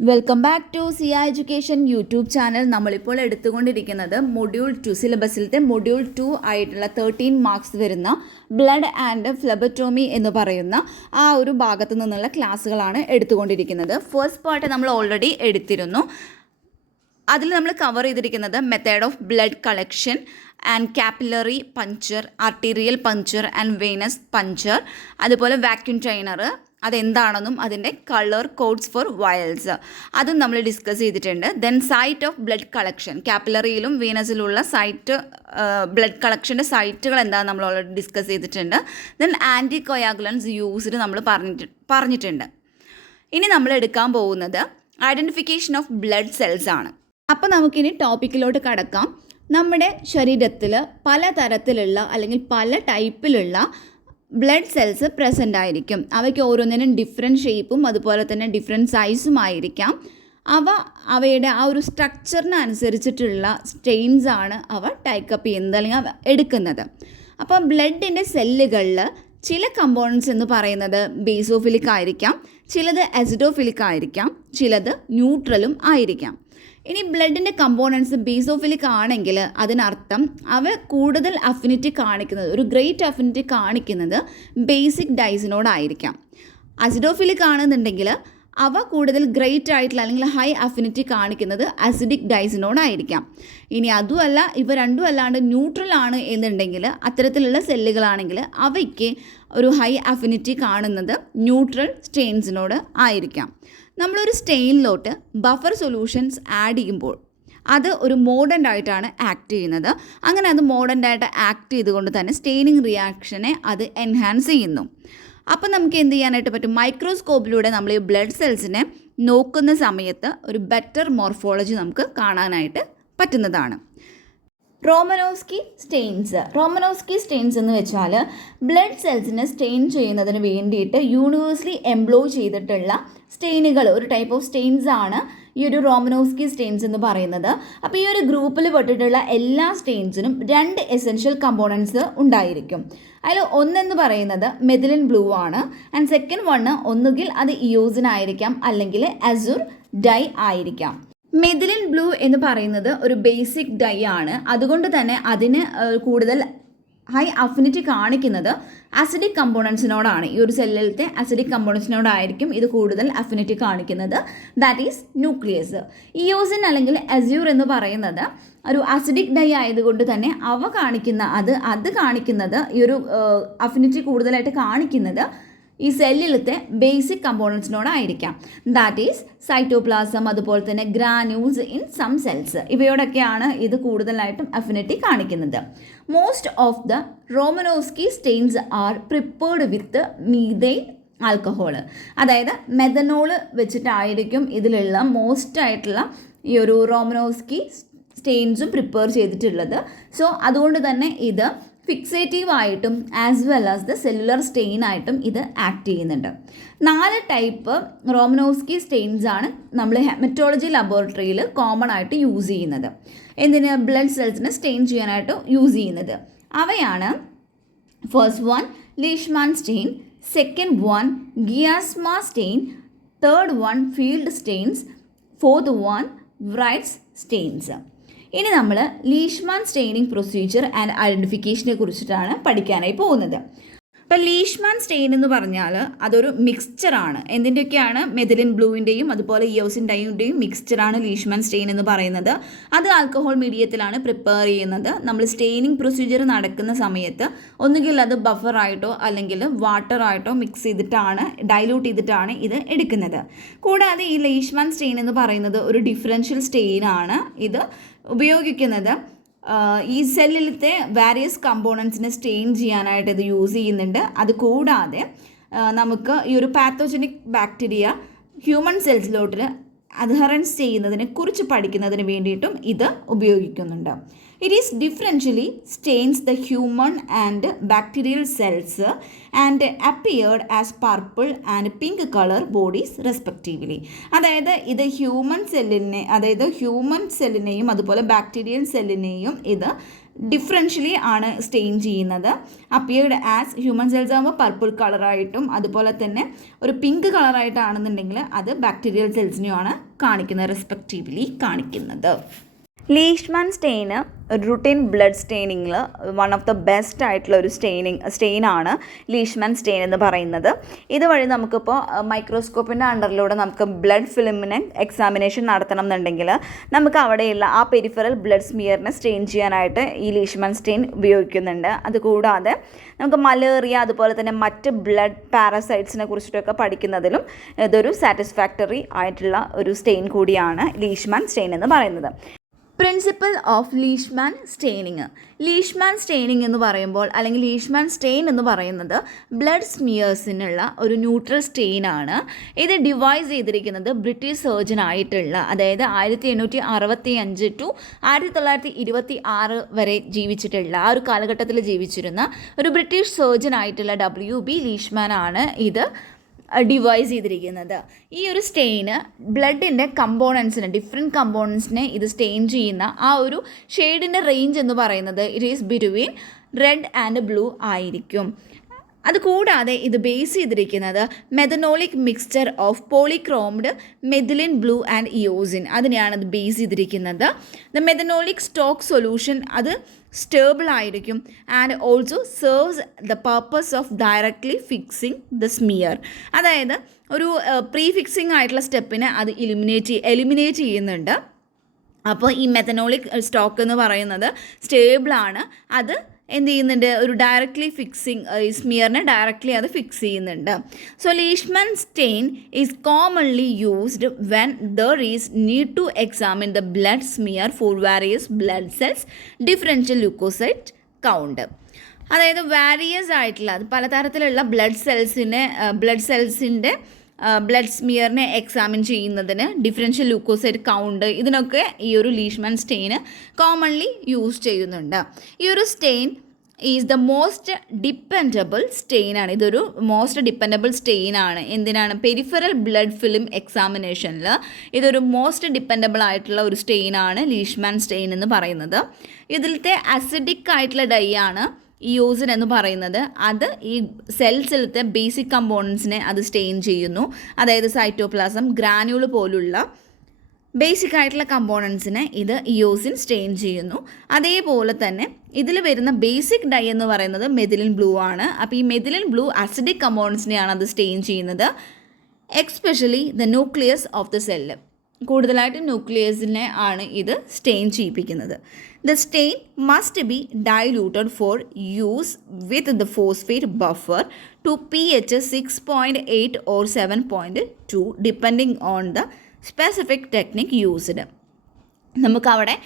Welcome back to Siya education YouTube channel. നമ്മളിപ്പോൾ എടുത്തുകൊണ്ടിരിക്കുന്നത് module 2 സിലബസിലത്തെ module 2 ആയിട്ടുള്ള 13 മാർക്സ് വരുന്ന ബ്ലഡ് ആൻഡ് ഫ്ലെബറ്റോമി എന്ന് പറയുന്ന ആ ഒരു ഭാഗത്തു നിന്നുള്ള ക്ലാസ്സുകളാണ് എടുത്തുകൊണ്ടിരിക്കുന്നത്. ഫസ്റ്റ് പാർട്ട് നമ്മൾ ഓൾറെഡി എടുത്തിരുന്നു. അതിൽ നമ്മൾ കവർ ചെയ്തിരിക്കുന്നത് method of blood collection and capillary puncture, arterial puncture and venous puncture, അതുപോലെ വാക്യൂം ട്രെയിനർ അതെന്താണെന്നും അതിൻ്റെ കളർ കോഡ്സ് ഫോർ വയൽസ് അതും നമ്മൾ ഡിസ്കസ് ചെയ്തിട്ടുണ്ട്. Then site of blood collection, കാപ്പിലറിയിലും വീനസിലുള്ള സൈറ്റ് ബ്ലഡ് കളക്ഷൻ്റെ സൈറ്റുകൾ എന്താണെന്ന് നമ്മൾ ഓൾറെഡി ഡിസ്കസ് ചെയ്തിട്ടുണ്ട്. ദെൻ ആൻറ്റി കൊയാഗുലൻസ് യൂസ്ഡ് നമ്മൾ പറഞ്ഞിട്ടുണ്ട്. ഇനി നമ്മൾ എടുക്കാൻ പോകുന്നത് ഐഡൻറ്റിഫിക്കേഷൻ ഓഫ് ബ്ലഡ് സെൽസ് ആണ്. അപ്പോൾ നമുക്കിനി ടോപ്പിക്കിലോട്ട് കടക്കാം. നമ്മുടെ ശരീരത്തിൽ പലതരത്തിലുള്ള അല്ലെങ്കിൽ പല ടൈപ്പിലുള്ള ബ്ലഡ് സെൽസ് പ്രസൻ്റ് ആയിരിക്കും. അവയ്ക്ക് ഓരോന്നിനും ഡിഫറെൻറ്റ് ഷേപ്പും അതുപോലെ തന്നെ ഡിഫറെൻറ്റ് സൈസും ആയിരിക്കാം. അവയുടെ ആ ഒരു സ്ട്രക്ചറിന് അനുസരിച്ചിട്ടുള്ള സ്റ്റെയിൻസ് ആണ് അവ ടൈക്കപ്പ് ചെയ്യുന്നത് അല്ലെങ്കിൽ അവ എടുക്കുന്നത്. അപ്പോൾ ബ്ലഡിൻ്റെ സെല്ലുകളിൽ ചില കമ്പോണൻസ് എന്ന് പറയുന്നത് ബേസോഫിലിക് ആയിരിക്കാം, ചിലത് അസിഡോഫിലിക് ആയിരിക്കാം, ചിലത് ന്യൂട്രലും ആയിരിക്കാം. ഇനി ബ്ലഡിൻ്റെ കമ്പോണൻസ് ബേസോഫിലിക് ആണെങ്കിൽ അതിനർത്ഥം അവ കൂടുതൽ അഫിനിറ്റി കാണിക്കുന്നത്, ഒരു ഗ്രേറ്റ് അഫിനിറ്റി കാണിക്കുന്നത് ബേസിക് ഡൈസിനോടായിരിക്കാം. അസിഡോഫിലിക് ആണെന്നുണ്ടെങ്കിൽ അവ കൂടുതൽ ഗ്രേറ്റ് ആയിട്ടുള്ള അല്ലെങ്കിൽ ഹൈ അഫിനിറ്റി കാണിക്കുന്നത് അസിഡിക് ഡൈസിനോടായിരിക്കാം. ഇനി അതുമല്ല, ഇവ രണ്ടും അല്ലാണ്ട് ന്യൂട്രൽ ആണ് എന്നുണ്ടെങ്കിൽ അത്തരത്തിലുള്ള സെല്ലുകളാണെങ്കിൽ അവയ്ക്ക് ഒരു ഹൈ അഫിനിറ്റി കാണുന്നത് ന്യൂട്രൽ സ്റ്റെയിൻസിനോട് ആയിരിക്കാം. നമ്മളൊരു സ്റ്റെയിനിലോട്ട് ബഫർ സൊല്യൂഷൻസ് ആഡ് ചെയ്യുമ്പോൾ അത് ഒരു മോഡൻ്റ് ആയിട്ടാണ് ആക്ട് ചെയ്യുന്നത്. അങ്ങനെ അത് മോഡൻ്റ് ആയിട്ട് ആക്ട് ചെയ്തുകൊണ്ട് തന്നെ സ്റ്റെയിനിങ് റിയാക്ഷനെ അത് എൻഹാൻസ് ചെയ്യുന്നു. അപ്പോൾ നമുക്ക് എന്ത് ചെയ്യാനായിട്ട് പറ്റും? മൈക്രോസ്കോപ്പിലൂടെ നമ്മൾ ഈ ബ്ലഡ് സെൽസിനെ നോക്കുന്ന സമയത്ത് ഒരു ബെറ്റർ മോർഫോളജി നമുക്ക് കാണാനായിട്ട് പറ്റുന്നതാണ്. റോമനോസ്കി സ്റ്റെയിൻസ് എന്ന് വെച്ചാൽ ബ്ലഡ് സെൽസിനെ സ്റ്റെയിൻ ചെയ്യുന്നതിന് വേണ്ടിയിട്ട് യൂണിവേഴ്സലി എംപ്ലോയ് ചെയ്തിട്ടുള്ള സ്റ്റെയിനുകൾ, ഒരു ടൈപ്പ് ഓഫ് സ്റ്റെയിൻസ് ആണ് ഈ ഒരു റോമനോസ്കി സ്റ്റെയിൻസ് എന്ന് പറയുന്നത്. അപ്പോൾ ഈ ഒരു ഗ്രൂപ്പിൽ പെട്ടിട്ടുള്ള എല്ലാ സ്റ്റെയിൻസിനും 2 എസെൻഷ്യൽ കമ്പോണൻസ് ഉണ്ടായിരിക്കും. അതിൽ ഒന്നെന്ന് പറയുന്നത് മെഥിലിൻ ബ്ലൂ ആണ്. ആൻഡ് സെക്കൻഡ് വണ്ണ് ഒന്നുകിൽ അത് ഇയോസിൻ ആയിരിക്കാം അല്ലെങ്കിൽ അസൂർ ഡൈ ആയിരിക്കാം. മെഥിലിൻ ബ്ലൂ എന്ന് പറയുന്നത് ഒരു ബേസിക് ഡൈ ആണ്. അതുകൊണ്ട് തന്നെ അതിന് കൂടുതൽ ഹൈ അഫിനിറ്റി കാണിക്കുന്നത് അസിഡിക് കമ്പോണൻസിനോടാണ്. ഈ ഒരു സെല്ലിലത്തെ അസിഡിക് കമ്പോണൻസിനോടായിരിക്കും ഇത് കൂടുതൽ അഫിനിറ്റി കാണിക്കുന്നത്. That is nucleus. ഇയോസിൻ അല്ലെങ്കിൽ അസ്യൂർ എന്ന് പറയുന്നത് ഒരു അസിഡിക് ഡൈ ആയതുകൊണ്ട് തന്നെ അവ കാണിക്കുന്ന അത് കാണിക്കുന്നത് ഈ ഒരു അഫിനിറ്റി കൂടുതലായിട്ട് കാണിക്കുന്നത് ഈ സെല്ലിലത്തെ ബേസിക് കമ്പോണൻസിനോടായിരിക്കാം. ദാറ്റ് ഈസ് സൈറ്റോപ്ലാസം, അതുപോലെ തന്നെ ഗ്രാന്യൂൾസ് ഇൻ സം സെൽസ്. ഇവയോടൊക്കെയാണ് ഇത് കൂടുതലായിട്ടും അഫിനിറ്റി കാണിക്കുന്നത്. Most of the Romanowsky stains are prepared with methyl alcohol. അതായത് മെഥനോള് വെച്ചിട്ടായിരിക്കും ഇതിലുള്ള മോസ്റ്റ് ആയിട്ടുള്ള ഈ ഒരു റോമനോസ്കി സ്റ്റെയിൻസും പ്രിപ്പയർ ചെയ്തിട്ടുള്ളത്. സോ അതുകൊണ്ട് തന്നെ ഇത് ഫിക്സേറ്റീവ് ആയിട്ടും as well as the cellular stain ആയിട്ടും ഇത് ആക്ട് ചെയ്യുന്നുണ്ട്. 4 ടൈപ്പ് റോമനോസ്കി സ്റ്റെയിൻസ് ആണ് നമ്മൾ ഹെമറ്റോളജി ലബോറട്ടറിയിൽ കോമൺ ആയിട്ട് യൂസ് ചെയ്യുന്നത്. എന്തിന്? ബ്ലഡ് സെൽസിനെ സ്റ്റെയിൻ ചെയ്യാനായിട്ട് യൂസ് ചെയ്യുന്നത്. അവയാണ് first one Leishman stain, second one ഗിയാസ്മ stain, third one Field stains, fourth one Wright's stains. ഇനി നമ്മൾ ലീഷ്മാൻ സ്റ്റെയിനിങ് പ്രൊസീജിയർ ആൻഡ് ഐഡൻറ്റിഫിക്കേഷനെ കുറിച്ചിട്ടാണ് പഠിക്കാനായി പോകുന്നത്. ഇപ്പോൾ ലീഷ്മാൻ സ്റ്റെയിൻ എന്ന് പറഞ്ഞാൽ അതൊരു മിക്സ്ചറാണ്. എന്തിൻ്റെയൊക്കെയാണ്? മെഥിലിൻ ബ്ലൂവിൻ്റെയും അതുപോലെ ഇയോസിൻ ഡൈയുടെയും മിക്സ്ചറാണ് ലീഷ്മാൻ സ്റ്റെയിൻ എന്ന് പറയുന്നത്. അത് ആൽക്കഹോൾ മീഡിയത്തിലാണ് പ്രിപ്പയർ ചെയ്യുന്നത്. നമ്മൾ സ്റ്റെയിനിങ് പ്രൊസീജിയർ നടക്കുന്ന സമയത്ത് ഒന്നുകിൽ അത് ബഫറായിട്ടോ അല്ലെങ്കിൽ വാട്ടറായിട്ടോ മിക്സ് ചെയ്തിട്ടാണ്, ഡൈല്യൂട്ട് ചെയ്തിട്ടാണ് ഇത് എടുക്കുന്നത്. കൂടാതെ ഈ ലീഷ്മാൻ സ്റ്റെയിൻ എന്ന് പറയുന്നത് ഒരു ഡിഫറൻഷ്യൽ സ്റ്റെയിനാണ്. ഇത് ഉപയോഗിക്കുന്നത് ഈ സെല്ലിലത്തെ വാരിയസ് കമ്പോണൻസിനെ സ്റ്റെയിൻ ചെയ്യാനായിട്ട് ഇത് യൂസ് ചെയ്യുന്നുണ്ട്. അത് കൂടാതെ നമുക്ക് ഈ ഒരു പാത്തോജനിക് ബാക്ടീരിയ ഹ്യൂമൻ സെൽസിലോട്ട് അഡ്ഹറൻസ് ചെയ്യുന്നതിനെ കുറിച്ച് പഠിക്കുന്നതിന് വേണ്ടിയിട്ടും ഇത് ഉപയോഗിക്കുന്നുണ്ട്. It is differently Staines the human and bacterial cells and appeared as purple and pink colour bodies respectively. അതായത് ഇത് ഹ്യൂമൻ സെല്ലിനെയും അതുപോലെ ബാക്ടീരിയൽ സെല്ലിനെയും ഇത് ഡിഫറൻഷ്യലി ആണ് സ്റ്റെയിൻ ചെയ്യുന്നത്. അപ്പിയേർഡ് ആസ് ഹ്യൂമൻ സെൽസ് ആകുമ്പോൾ പർപ്പിൾ കളറായിട്ടും അതുപോലെ തന്നെ ഒരു പിങ്ക് കളറായിട്ടാണെന്നുണ്ടെങ്കിൽ അത് ബാക്ടീരിയൽ സെൽസിനെയുമാണ് കാണിക്കുന്നത്, റെസ്പെക്റ്റീവ്ലി കാണിക്കുന്നത്. ലീഷ്മാൻ സ്റ്റെയിന് റുട്ടീൻ ബ്ലഡ് സ്റ്റെയിനിങ്ങിൽ വൺ ഓഫ് ദ ബെസ്റ്റ് ആയിട്ടുള്ള ഒരു സ്റ്റെയിനാണ് ലീഷ്മാൻ സ്റ്റെയിൻ എന്ന് പറയുന്നത്. ഇതുവഴി നമുക്കിപ്പോൾ മൈക്രോസ്കോപ്പിൻ്റെ അണ്ടറിലൂടെ നമുക്ക് ബ്ലഡ് ഫിലിമിനെ എക്സാമിനേഷൻ നടത്തണം എന്നുണ്ടെങ്കിൽ നമുക്ക് അവിടെയുള്ള ആ പെരിഫറൽ ബ്ലഡ് സ്മിയറിനെ സ്റ്റെയിൻ ചെയ്യാനായിട്ട് ഈ ലീഷ്മാൻ സ്റ്റെയിൻ ഉപയോഗിക്കുന്നുണ്ട്. അതുകൂടാതെ നമുക്ക് മലേറിയ അതുപോലെ തന്നെ മറ്റ് ബ്ലഡ് പാരസൈറ്റ്സിനെ കുറിച്ചിട്ടൊക്കെ പഠിക്കുന്നതിലും ഇതൊരു സാറ്റിസ്ഫാക്ടറി ആയിട്ടുള്ള ഒരു സ്റ്റെയിൻ കൂടിയാണ് ലീഷ്മാൻ സ്റ്റെയിൻ എന്ന് പറയുന്നത്. Principle of Leishman staining. Leishman staining എന്ന് പറയുമ്പോൾ അല്ലെങ്കിൽ ലീഷ്മാൻ സ്റ്റെയിൻ എന്ന് പറയുന്നത് ബ്ലഡ് സ്മിയേഴ്സിനുള്ള ഒരു ന്യൂട്രൽ സ്റ്റെയിനാണ്. ഇത് ഡിവൈസ് ചെയ്തിരിക്കുന്നത് ബ്രിട്ടീഷ് സർജൻ ആയിട്ടുള്ള, അതായത് 1865 ടു 1926 വരെ ജീവിച്ചിട്ടുള്ള, ആ ഒരു കാലഘട്ടത്തിൽ ജീവിച്ചിരുന്ന ഒരു ബ്രിട്ടീഷ് സർജൻ ആയിട്ടുള്ള WB ലീഷ്മാൻ ആണ് ഇത് ഡിവൈസ് ചെയ്തിരിക്കുന്നത്. ഈ ഒരു സ്റ്റെയിന് ബ്ലഡിൻ്റെ കമ്പോണൻസിനെ, ഡിഫറെൻറ്റ് കമ്പോണൻസിനെ ഇത് സ്റ്റെയിൻ ചെയ്യുന്ന ആ ഒരു ഷെയ്ഡിൻ്റെ റേഞ്ച് എന്ന് പറയുന്നത് it is between red and blue ആയിരിക്കും. അതുകൂടാതെ ഇത് ബേസ് ചെയ്തിരിക്കുന്നത് methanolic mixture of polychromed methylene blue and eosin, അതിനെയാണ് ഇത് ബേസ് ചെയ്തിരിക്കുന്നത്. ദ മെഥനോളിക് സ്റ്റോക്ക് സൊല്യൂഷൻ അത് സ്റ്റേബിൾ ആയിരിക്കും and also serves the purpose of directly fixing the smear. അതായത് ഒരു പ്രീ ഫിക്സിങ് ആയിട്ടുള്ള സ്റ്റെപ്പിനെ അത് എലിമിനേറ്റ് ചെയ്യുന്നുണ്ട്. അപ്പോൾ ഈ മെഥനോളിക് സ്റ്റോക്ക് എന്ന് പറയുന്നത് സ്റ്റേബിളാണ്, അത് എന്ത് ചെയ്യുന്നുണ്ട്, ഒരു ഡയറക്ട്ലി ഫിക്സിങ്, ഈ സ്മിയറിനെ ഡയറക്ട്ലി അത് ഫിക്സ് ചെയ്യുന്നുണ്ട്. So Leishman stain is commonly used when there is need to examine the blood smear for various blood cells differential leucocyte count. അതായത് വാരിയസ് ആയിട്ടുള്ള പലതരത്തിലുള്ള ബ്ലഡ് സെൽസിൻ്റെ ബ്ലഡ് സ്മിയറിനെ എക്സാമിൻ ചെയ്യുന്നതിന്, ഡിഫറൻഷ്യൽ ലൂക്കോസൈറ്റ് കൗണ്ട്, ഇതിനൊക്കെ ഈ ഒരു ലീഷ്മാൻ സ്റ്റെയിന് കോമൺലി യൂസ് ചെയ്യുന്നുണ്ട്. ഈ ഒരു stain is the most dependable സ്റ്റെയിനാണ്. ഇതൊരു മോസ്റ്റ് ഡിപ്പെൻഡബിൾ സ്റ്റെയിനാണ്. എന്തിനാണ്? പെരിഫറൽ ബ്ലഡ് ഫിലിം എക്സാമിനേഷനിൽ ഇതൊരു മോസ്റ്റ് ഡിപ്പെൻഡബിൾ ആയിട്ടുള്ള ഒരു സ്റ്റെയിനാണ് ലീഷ്മാൻ സ്റ്റെയിൻ എന്ന് പറയുന്നത്. ഇതിലത്തെ അസിഡിക് ആയിട്ടുള്ള ഡൈ ആണ് ഇയോസിൻ എന്ന് പറയുന്നത്. അത് ഈ സെൽസിലത്തെ ബേസിക് കമ്പോണൻസിനെ അത് സ്റ്റെയിൻ ചെയ്യുന്നു. അതായത് സൈറ്റോപ്ലാസം, ഗ്രാനുൾ പോലുള്ള ബേസിക് ആയിട്ടുള്ള കമ്പോണൻസിനെ ഇത് ഇയോസിൻ സ്റ്റെയിൻ ചെയ്യുന്നു. അതേപോലെ തന്നെ ഇതിൽ വരുന്ന ബേസിക് ഡൈ എന്ന് പറയുന്നത് മെഥിലിൻ ബ്ലൂ ആണ്. അപ്പോൾ ഈ മെഥിലിൻ ബ്ലൂ അസിഡിക് കമ്പോണൻസിനെയാണ് അത് സ്റ്റെയിൻ ചെയ്യുന്നത്, especially the nucleus of the cell. കൂടുതലായിട്ട് ന്യൂക്ലിയസിനെ ആണ് ഇത് സ്റ്റെയിൻ ചെയ്യിപ്പിക്കുന്നത്. The stain must be diluted for use with the phosphate buffer to pH 6.8 or 7.2 depending on the specific technique used. നമുക്കവിടെ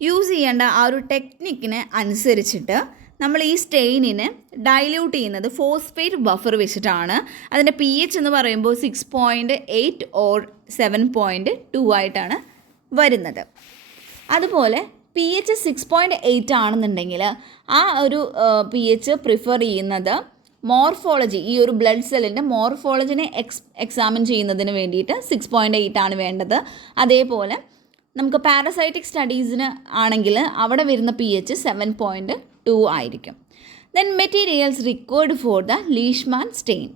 use ചെയ്യേണ്ട ആ ഒരു ടെക്നിക്കിനെ അനുസരിച്ചിട്ട് നമ്മൾ ഈ സ്റ്റെയിനിനെ ഡൈല്യൂട്ട് ചെയ്യുന്നത് ഫോസ്ഫേറ്റ് ബഫർ വെച്ചിട്ടാണ്. അതിൻ്റെ pH എന്ന് പറയുമ്പോൾ 6.8 or 7.2 ആയിട്ടാണ് വരുന്നത്. അതുപോലെ pH 6.8 ആണെന്നുണ്ടെങ്കിൽ ആ ഒരു pH പ്രിഫർ ചെയ്യുന്നത് മോർഫോളജി, ഈ ഒരു ബ്ലഡ് സെല്ലിൻ്റെ മോർഫോളജിനെ എക്സാമിൻ ചെയ്യുന്നതിന് വേണ്ടിയിട്ട് 6.8 ആണ് വേണ്ടത്. അതേപോലെ നമുക്ക് പാരസൈറ്റിക് സ്റ്റഡീസിന് ആണെങ്കിൽ അവിടെ വരുന്ന pH 7.2 ആയിരിക്കും. Then materials required for the Leishman stain.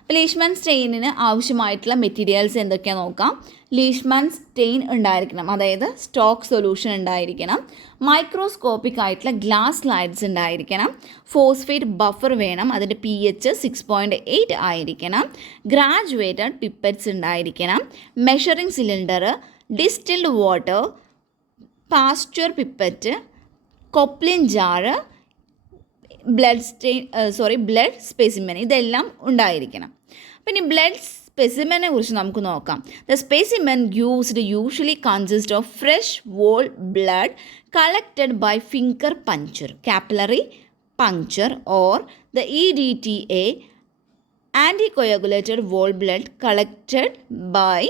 അപ്പോൾ ലീഷ്മാൻ സ്റ്റെയിനിന് ആവശ്യമായിട്ടുള്ള മെറ്റീരിയൽസ് എന്തൊക്കെയാണെന്ന് നോക്കാം. ലീഷ്മാൻ സ്റ്റെയിൻ ഉണ്ടായിരിക്കണം, അതായത് സ്റ്റോക്ക് സൊല്യൂഷൻ ഉണ്ടായിരിക്കണം, മൈക്രോസ്കോപ്പിക് ആയിട്ടുള്ള ഗ്ലാസ് സ്ലൈഡ്സ് ഉണ്ടായിരിക്കണം, ഫോസ്ഫേറ്റ് ബഫർ വേണം, അതിൻ്റെ pH 6.8 ആയിരിക്കണം, ഗ്രാജുവേറ്റഡ് പിപ്പറ്റ്സ് ഉണ്ടായിരിക്കണം, measuring cylinder, distilled water, Pasteur pipette, Coplin jar, blood specimen, ഇതെല്ലാം ഉണ്ടായിരിക്കണം. പിന്നെ ബ്ലഡ് സ്പെസിമെനെ കുറിച്ച് നമുക്ക് നോക്കാം. The specimen used usually consist of fresh whole blood collected by finger puncture, capillary puncture or the EDTA, anticoagulated whole blood collected by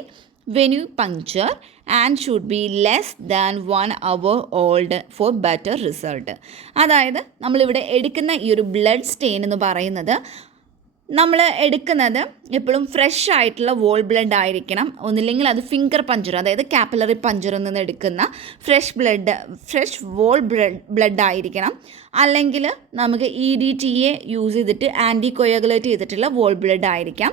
venipuncture and should be less than 1 hour old for better result. അതായത് നമ്മളിവിടെ എടുക്കുന്ന ഈ ഒരു blood stain എന്ന് പറയുന്നത് നമ്മൾ എടുക്കുന്നത് എപ്പോഴും ഫ്രഷ് ആയിട്ടുള്ള വോൾ ബ്ലഡ് ആയിരിക്കണം. ഒന്നില്ലെങ്കിൽ അത് ഫിംഗർ പഞ്ചർ, അതായത് കാപ്പിലറി പഞ്ചറിൽ നിന്ന് എടുക്കുന്ന ഫ്രഷ് വോൾ ബ്ലഡ് ആയിരിക്കണം. അല്ലെങ്കിൽ നമുക്ക് EDTA യൂസ് ചെയ്തിട്ട് ആൻറ്റി കൊയാഗുലേറ്റ് ചെയ്തിട്ടുള്ള വോൾ ബ്ലഡ് ആയിരിക്കാം.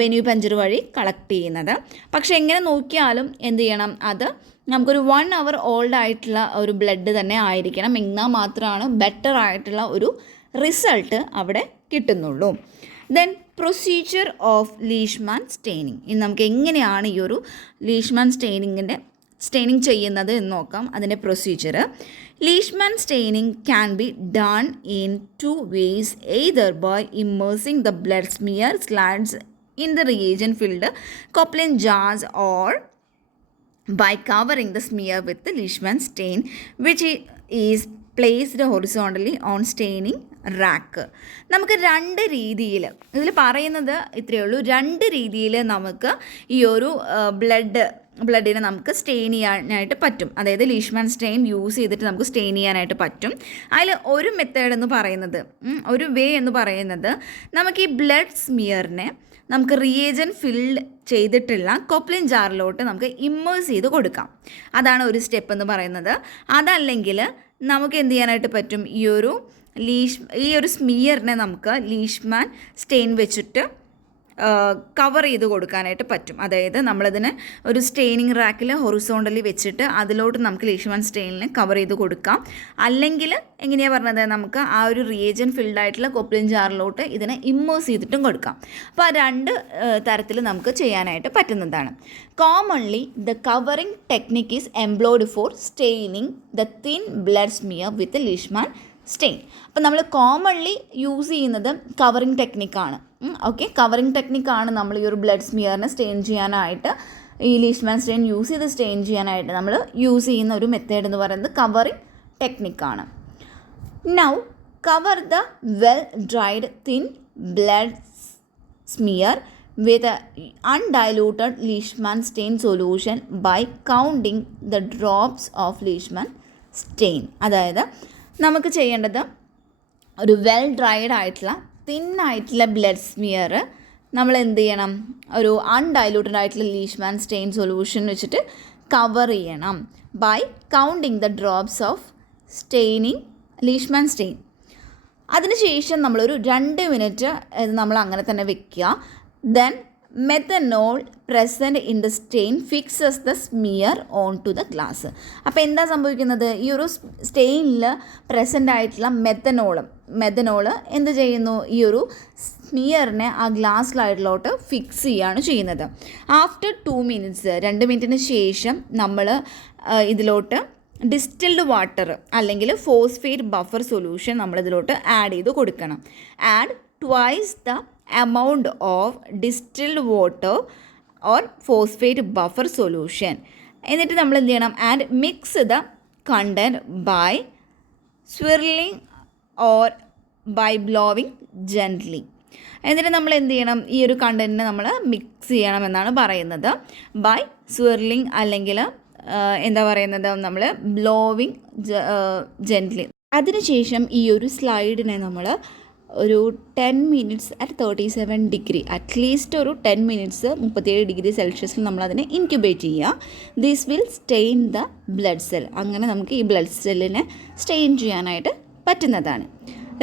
വെന്യൂ പഞ്ചർ വഴി കളക്ട് ചെയ്യുന്നത്. പക്ഷേ എങ്ങനെ നോക്കിയാലും എന്ത് ചെയ്യണം, അത് നമുക്കൊരു 1 hour ഓൾഡ് ആയിട്ടുള്ള ഒരു ബ്ലഡ് തന്നെ ആയിരിക്കണം. എന്നാൽ മാത്രമാണ് ബെറ്റർ ആയിട്ടുള്ള ഒരു റിസൾട്ട് അവിടെ കിട്ടുന്നുള്ളൂ. Then procedure of Leishman staining. ഇനി നമുക്ക് എങ്ങനെയാണ് ഈ ഒരു ലീഷ്മാൻ സ്റ്റെയിനിങ് ചെയ്യുന്നത് എന്ന് നോക്കാം. അതിൻ്റെ procedure: Leishman staining can be done in 2 ways, either by immersing the blood smear slides in the reagent filled Copeland jars or by covering the smear with the Leishman stain, which is placed horizontally on staining rack. നമുക്ക് 2 രീതിയിൽ, ഇതിൽ പറയുന്നത് ഇത്രയേ ഉള്ളൂ, 2 രീതിയിൽ നമുക്ക് ഈ ഒരു ബ്ലഡിനെ നമുക്ക് സ്റ്റെയിൻ ചെയ്യാനായിട്ട് പറ്റും. അതായത് ലീഷ്മാൻ സ്റ്റെയിൻ യൂസ് ചെയ്തിട്ട് നമുക്ക് സ്റ്റെയിൻ ചെയ്യാനായിട്ട് പറ്റും. അതിൽ ഒരു മെത്തേഡ് എന്ന് പറയുന്നത്, ഒരു വേ എന്ന് പറയുന്നത്, നമുക്ക് ഈ ബ്ലഡ് സ്മിയറിനെ നമുക്ക് റിയേജൻറ്റ് ഫിൽഡ് ചെയ്തിട്ടുള്ള കോപ്ലിൻ ജാറിലോട്ട് നമുക്ക് ഇമ്മേഴ്സ് ചെയ്ത് കൊടുക്കാം. അതാണ് ഒരു സ്റ്റെപ്പ് എന്ന് പറയുന്നത്. അതല്ലെങ്കിൽ നമുക്ക് എന്ത് ചെയ്യാനായിട്ട് പറ്റും, ഈ ഒരു സ്മിയറിനെ നമുക്ക് ലീഷ്മാൻ സ്റ്റെയിൻ വെച്ചിട്ട് കവർ ചെയ്ത് കൊടുക്കാനായിട്ട് പറ്റും. അതായത് നമ്മളതിന് ഒരു സ്റ്റെയിനിങ് റാക്കിൽ ഹൊറിസോണ്ടലി വെച്ചിട്ട് അതിലോട്ട് നമുക്ക് ലീഷ്മാൻ സ്റ്റെയിനിനെ കവർ ചെയ്ത് കൊടുക്കാം. അല്ലെങ്കിൽ എങ്ങനെയാണ് പറഞ്ഞത്, നമുക്ക് ആ ഒരു റിയേജൻറ്റ് ഫിൽഡ് ആയിട്ടുള്ള കോപ്ലിൻ ജാറിലോട്ട് ഇതിനെ ഇമ്മേഴ്സ് ചെയ്തിട്ടും കൊടുക്കാം. അപ്പോൾ ആ 2 തരത്തിൽ നമുക്ക് ചെയ്യാനായിട്ട് പറ്റുന്നതാണ്. Commonly the covering technique is employed for staining the thin blood smear with Leishman stain. അപ്പോൾ നമ്മൾ കോമൺലി യൂസ് ചെയ്യുന്നത് കവറിംഗ് ടെക്നിക്കാണ്. ഓക്കെ, കവറിംഗ് ടെക്നിക്കാണ് നമ്മൾ ഈ ഒരു ബ്ലഡ് സ്മിയറിനെ സ്റ്റെയിൻ ചെയ്യാനായിട്ട്, ഈ ലീഷ്മാൻ സ്റ്റെയിൻ യൂസ് ചെയ്ത് സ്റ്റെയിൻ ചെയ്യാനായിട്ട് നമ്മൾ യൂസ് ചെയ്യുന്ന ഒരു മെത്തേഡ് എന്ന് പറയുന്നത് കവറിംഗ് ടെക്നിക്കാണ്. Now cover the well dried thin blood smear with undiluted Leishman stain solution by counting the drops of Leishman stain. അതായത് നമുക്ക് ചെയ്യേണ്ടത്, ഒരു വെൽ ഡ്രൈഡ് ആയിട്ടുള്ള തിന്നായിട്ടുള്ള ബ്ലഡ് സ്മിയർ നമ്മൾ എന്ത് ചെയ്യണം, ഒരു അൺഡൈലൂട്ടഡ് ആയിട്ടുള്ള ലീഷ്മാൻ സ്റ്റെയിൻ സൊല്യൂഷൻ വെച്ചിട്ട് കവർ ചെയ്യണം by counting the drops of Leishman stain. അതിനുശേഷം നമ്മളൊരു 2 മിനിറ്റ് നമ്മൾ അങ്ങനെ തന്നെ വെക്കുക. Then methanol present in the stain fixes the smear on to the glass. അപ്പോൾ എന്താ സംഭവിക്കുന്നത്, ഈ ഒരു സ്റ്റെയിനിൽ പ്രസൻ്റ് ആയിട്ടുള്ള മെത്തനോൾ എന്ത് ചെയ്യുന്നു, ഈ ഒരു സ്മിയറിനെ ആ ഗ്ലാസ് സ്ലൈഡിലോട്ട് ഫിക്സ് ചെയ്യുകയാണ് ചെയ്യുന്നത്. ആഫ്റ്റർ 2 minutes, 2 മിനിറ്റിന് ശേഷം നമ്മൾ ഇതിലോട്ട് ഡിസ്റ്റിൽഡ് വാട്ടർ അല്ലെങ്കിൽ ഫോസ്ഫേറ്റ് ബഫർ സൊല്യൂഷൻ നമ്മളിതിലോട്ട് ആഡ് ചെയ്ത് കൊടുക്കണം. Add twice the amount of distilled water or phosphate buffer solution. എന്നിട്ട് നമ്മൾ എന്ത് ചെയ്യണം, and mix the content by swirling or by blowing gently. എന്നിട്ട് നമ്മൾ എന്ത് ചെയ്യണം, ഈ ഒരു കണ്ടൻറ്റിനെ നമ്മൾ മിക്സ് ചെയ്യണം എന്നാണ് പറയുന്നത്. ബൈ swirling അല്ലെങ്കിൽ എന്താ പറയുന്നത്, നമ്മൾ ബ്ലോവിങ് ജെൻ്റ്ലി. അതിനുശേഷം ഈ ഒരു സ്ലൈഡിനെ നമ്മൾ ഒരു 10 minutes അറ്റ് 37 degree, അറ്റ്ലീസ്റ്റ് ഒരു 10 minutes 37 degree സെൽഷ്യസിൽ നമ്മളതിനെ ഇൻക്യുബേറ്റ് ചെയ്യുക. This will stain the blood cell. അങ്ങനെ നമുക്ക് ഈ ബ്ലഡ് സെല്ലിനെ സ്റ്റെയിൻ ചെയ്യാനായിട്ട് പറ്റുന്നതാണ്.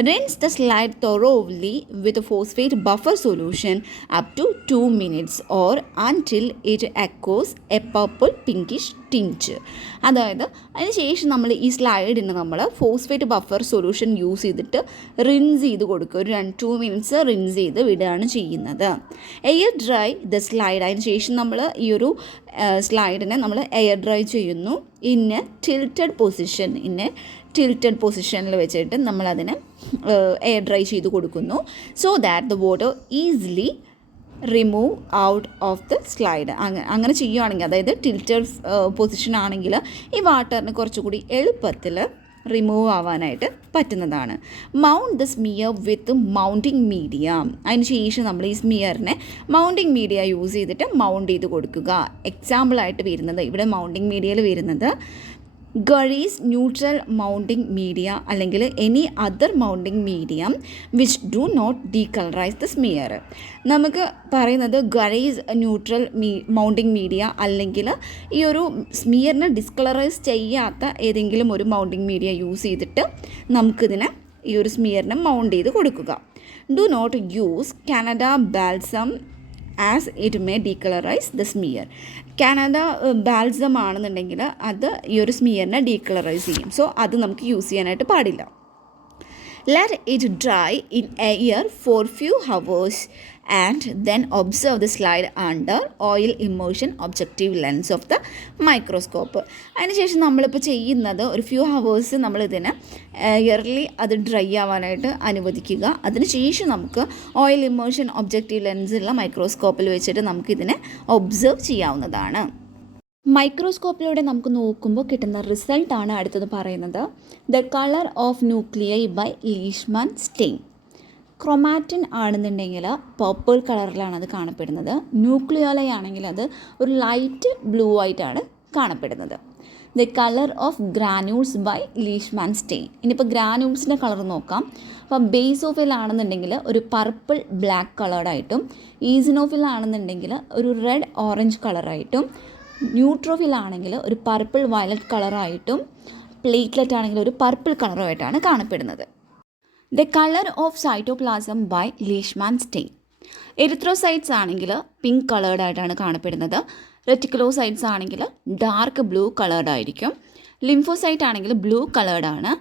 Rinse the slide thoroughly with a phosphate buffer solution up to 2 minutes or until it acquires a purple pinkish tinge. അതായത് അതിനുശേഷം നമ്മൾ ഈ സ്ലൈഡിന് നമ്മൾ ഫോസ്ഫേറ്റ് ബഫർ സൊല്യൂഷൻ യൂസ് ചെയ്തിട്ട് റിൻസ് ചെയ്ത് കൊടുക്കുക. ഒരു 2 minutes റിൻസ് ചെയ്ത് വിടുകയാണ് ചെയ്യുന്നത്. Air dry the slide. അതിനുശേഷം നമ്മൾ ഈ ഒരു സ്ലൈഡിനെ നമ്മൾ എയർ ഡ്രൈ ചെയ്യുന്നു. ടിൽറ്റഡ് പൊസിഷനിൽ വെച്ചിട്ട് നമ്മളതിനെ എയർ ഡ്രൈ ചെയ്ത് കൊടുക്കുന്നു. So that the water easily remove out of the slide. അങ്ങനെ ചെയ്യുകയാണെങ്കിൽ, അതായത് ടിൽറ്റഡ് പൊസിഷൻ ആണെങ്കിൽ ഈ വാട്ടറിന് കുറച്ചുകൂടി എളുപ്പത്തിൽ റിമൂവ് ആവാനായിട്ട് പറ്റുന്നതാണ്. Mount the smear with mounting media. അതിന് ശേഷം നമ്മൾ ഈ സ്മിയറിനെ മൗണ്ടിങ് മീഡിയ യൂസ് ചെയ്തിട്ട് മൗണ്ട് ചെയ്ത് കൊടുക്കുക. എക്സാമ്പിളായിട്ട് വരുന്നത്, ഇവിടെ മൗണ്ടിങ് മീഡിയയിൽ വരുന്നത് ഗറീസ് ന്യൂട്രൽ മൗണ്ടിങ് മീഡിയ അല്ലെങ്കിൽ any other mounting medium which do not decolourise the smear. നമുക്ക് പറയുന്നത് ഗറീസ് ന്യൂട്രൽ മൗണ്ടിങ് മീഡിയ അല്ലെങ്കിൽ ഈ ഒരു സ്മിയറിനെ ഡിസ്കളറൈസ് ചെയ്യാത്ത ഏതെങ്കിലും ഒരു മൗണ്ടിങ് മീഡിയ യൂസ് ചെയ്തിട്ട് നമുക്കിതിനെ ഈ ഒരു സ്മിയറിനെ മൗണ്ട് ചെയ്ത് കൊടുക്കുക. Do not use Canada balsam as it may decolourise the smear. Canada balsam ആണെന്നുണ്ടെങ്കിൽ അത് ഈ ഒരു സ്മിയറിനെ ഡീകളറൈസ് ചെയ്യും. സോ അത് നമുക്ക് യൂസ് ചെയ്യാനായിട്ട് പാടില്ല. Let it dry in air for few hours and then observe the slide under oil immersion objective lens of the microscope. അതിനുശേഷം നമ്മളിപ്പോൾ ചെയ്യുന്നത് ഒരു ഫ്യൂ ഹവേഴ്സ് നമ്മളിതിനെ എയർലി അത് ഡ്രൈ ആവാനായിട്ട് അനുവദിക്കുക. അതിനുശേഷം നമുക്ക് ഓയിൽ ഇമ്മേർഷൻ ഒബ്ജക്റ്റീവ് ലെൻസുള്ള മൈക്രോസ്കോപ്പിൽ വെച്ചിട്ട് നമുക്കിതിനെ ഒബ്സർവ് ചെയ്യാവുന്നതാണ്. മൈക്രോസ്കോപ്പിലൂടെ നമുക്ക് നോക്കുമ്പോൾ കിട്ടുന്ന റിസൾട്ടാണ് അടുത്തത് പറയുന്നത്. The colour of nuclei by Leishman stain. Chromatin ആണെന്നുണ്ടെങ്കിൽ പർപ്പിൾ കളറിലാണ് അത് കാണപ്പെടുന്നത്. ന്യൂക്ലിയോലൈ ആണെങ്കിൽ അത് ഒരു ലൈറ്റ് ബ്ലൂ ആയിട്ടാണ് കാണപ്പെടുന്നത്. The colour of granules by Leishman stain. ഇനിയിപ്പോൾ ഗ്രാനൂൾസിൻ്റെ കളർ നോക്കാം. അപ്പോൾ ബേസോഫിൽ ആണെന്നുണ്ടെങ്കിൽ ഒരു പർപ്പിൾ ബ്ലാക്ക് കളറായിട്ടും, ഈസിനോഫിൽ ആണെന്നുണ്ടെങ്കിൽ ഒരു റെഡ് ഓറഞ്ച് കളറായിട്ടും, ന്യൂട്രോഫിൽ ആണെങ്കിൽ ഒരു പർപ്പിൾ വയലറ്റ് കളറായിട്ടും, പ്ലേറ്റ്ലെറ്റ് ആണെങ്കിൽ ഒരു പർപ്പിൾ കളറുമായിട്ടാണ് കാണപ്പെടുന്നത്. The colour of cytoplasm by Leishman stain. Erythrocytes ആണെങ്കിൽ പിങ്ക് കളേർഡായിട്ടാണ് കാണപ്പെടുന്നത്. റെറ്റിക്കുലോസൈറ്റ്സ് ആണെങ്കിൽ ഡാർക്ക് ബ്ലൂ കളേർഡായിരിക്കും. ലിംഫോസൈറ്റ് ആണെങ്കിൽ ബ്ലൂ കളേർഡാണ്.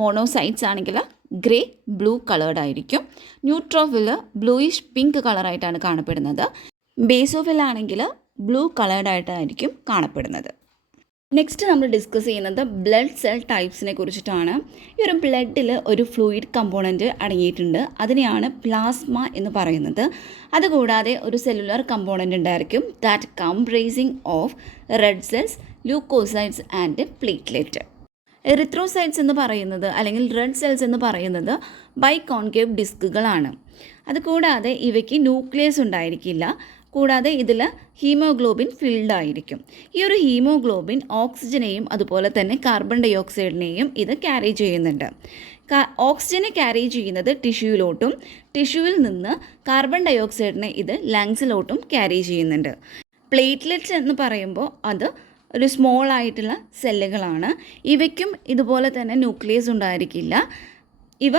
മോണോസൈറ്റ്സ് ആണെങ്കിൽ ഗ്രേ ബ്ലൂ കളേർഡായിരിക്കും. ന്യൂട്രോഫിൽ ബ്ലൂയിഷ് പിങ്ക് കളറായിട്ടാണ് കാണപ്പെടുന്നത്. ബേസോഫിൽ ആണെങ്കിൽ ബ്ലൂ കളേർഡായിട്ടായിരിക്കും കാണപ്പെടുന്നത്. നെക്സ്റ്റ് നമ്മൾ ഡിസ്കസ് ചെയ്യുന്നത് ബ്ലഡ് സെൽ ടൈപ്സിനെ കുറിച്ചിട്ടാണ്. ഈ ഒരു ബ്ലഡിൽ ഒരു ഫ്ലൂയിഡ് കമ്പോണൻറ്റ് അടങ്ങിയിട്ടുണ്ട്. അതിനെയാണ് പ്ലാസ്മ എന്ന് പറയുന്നത്. അതുകൂടാതെ ഒരു സെല്ലുലാർ കമ്പോണൻറ്റ് ഉണ്ടായിരിക്കും, that comprising of red cells, leucocytes and platelet. Erythrocytes എന്ന് പറയുന്നത് അല്ലെങ്കിൽ റെഡ് സെൽസ് എന്ന് പറയുന്നത് ബൈകോൺകേവ് ഡിസ്കുകളാണ്. അതുകൂടാതെ ഇവയ്ക്ക് ന്യൂക്ലിയസ് ഉണ്ടായിരിക്കില്ല. കൂടാതെ ഇതിൽ ഹീമോഗ്ലോബിൻ ഫിൽഡ് ആയിരിക്കും. ഈ ഒരു ഹീമോഗ്ലോബിൻ ഓക്സിജനെയും അതുപോലെ തന്നെ കാർബൺ ഡൈ ഓക്സൈഡിനെയും ഇത് ക്യാരി ചെയ്യുന്നുണ്ട്. ഓക്സിജനെ ക്യാരി ചെയ്യുന്നത് ടിഷ്യൂവിലോട്ടും, ടിഷ്യൂവിൽ നിന്ന് കാർബൺ ഡൈ ഓക്സൈഡിനെ ഇത് ലങ്സിലോട്ടും ക്യാരി ചെയ്യുന്നുണ്ട്. പ്ലേറ്റ്ലെറ്റ്സ് എന്ന് പറയുമ്പോൾ അത് ഒരു സ്മോൾ ആയിട്ടുള്ള സെല്ലുകളാണ്. ഇവയ്ക്കും ഇതുപോലെ തന്നെ ന്യൂക്ലിയസ് ഉണ്ടായിരിക്കില്ല. ഇവ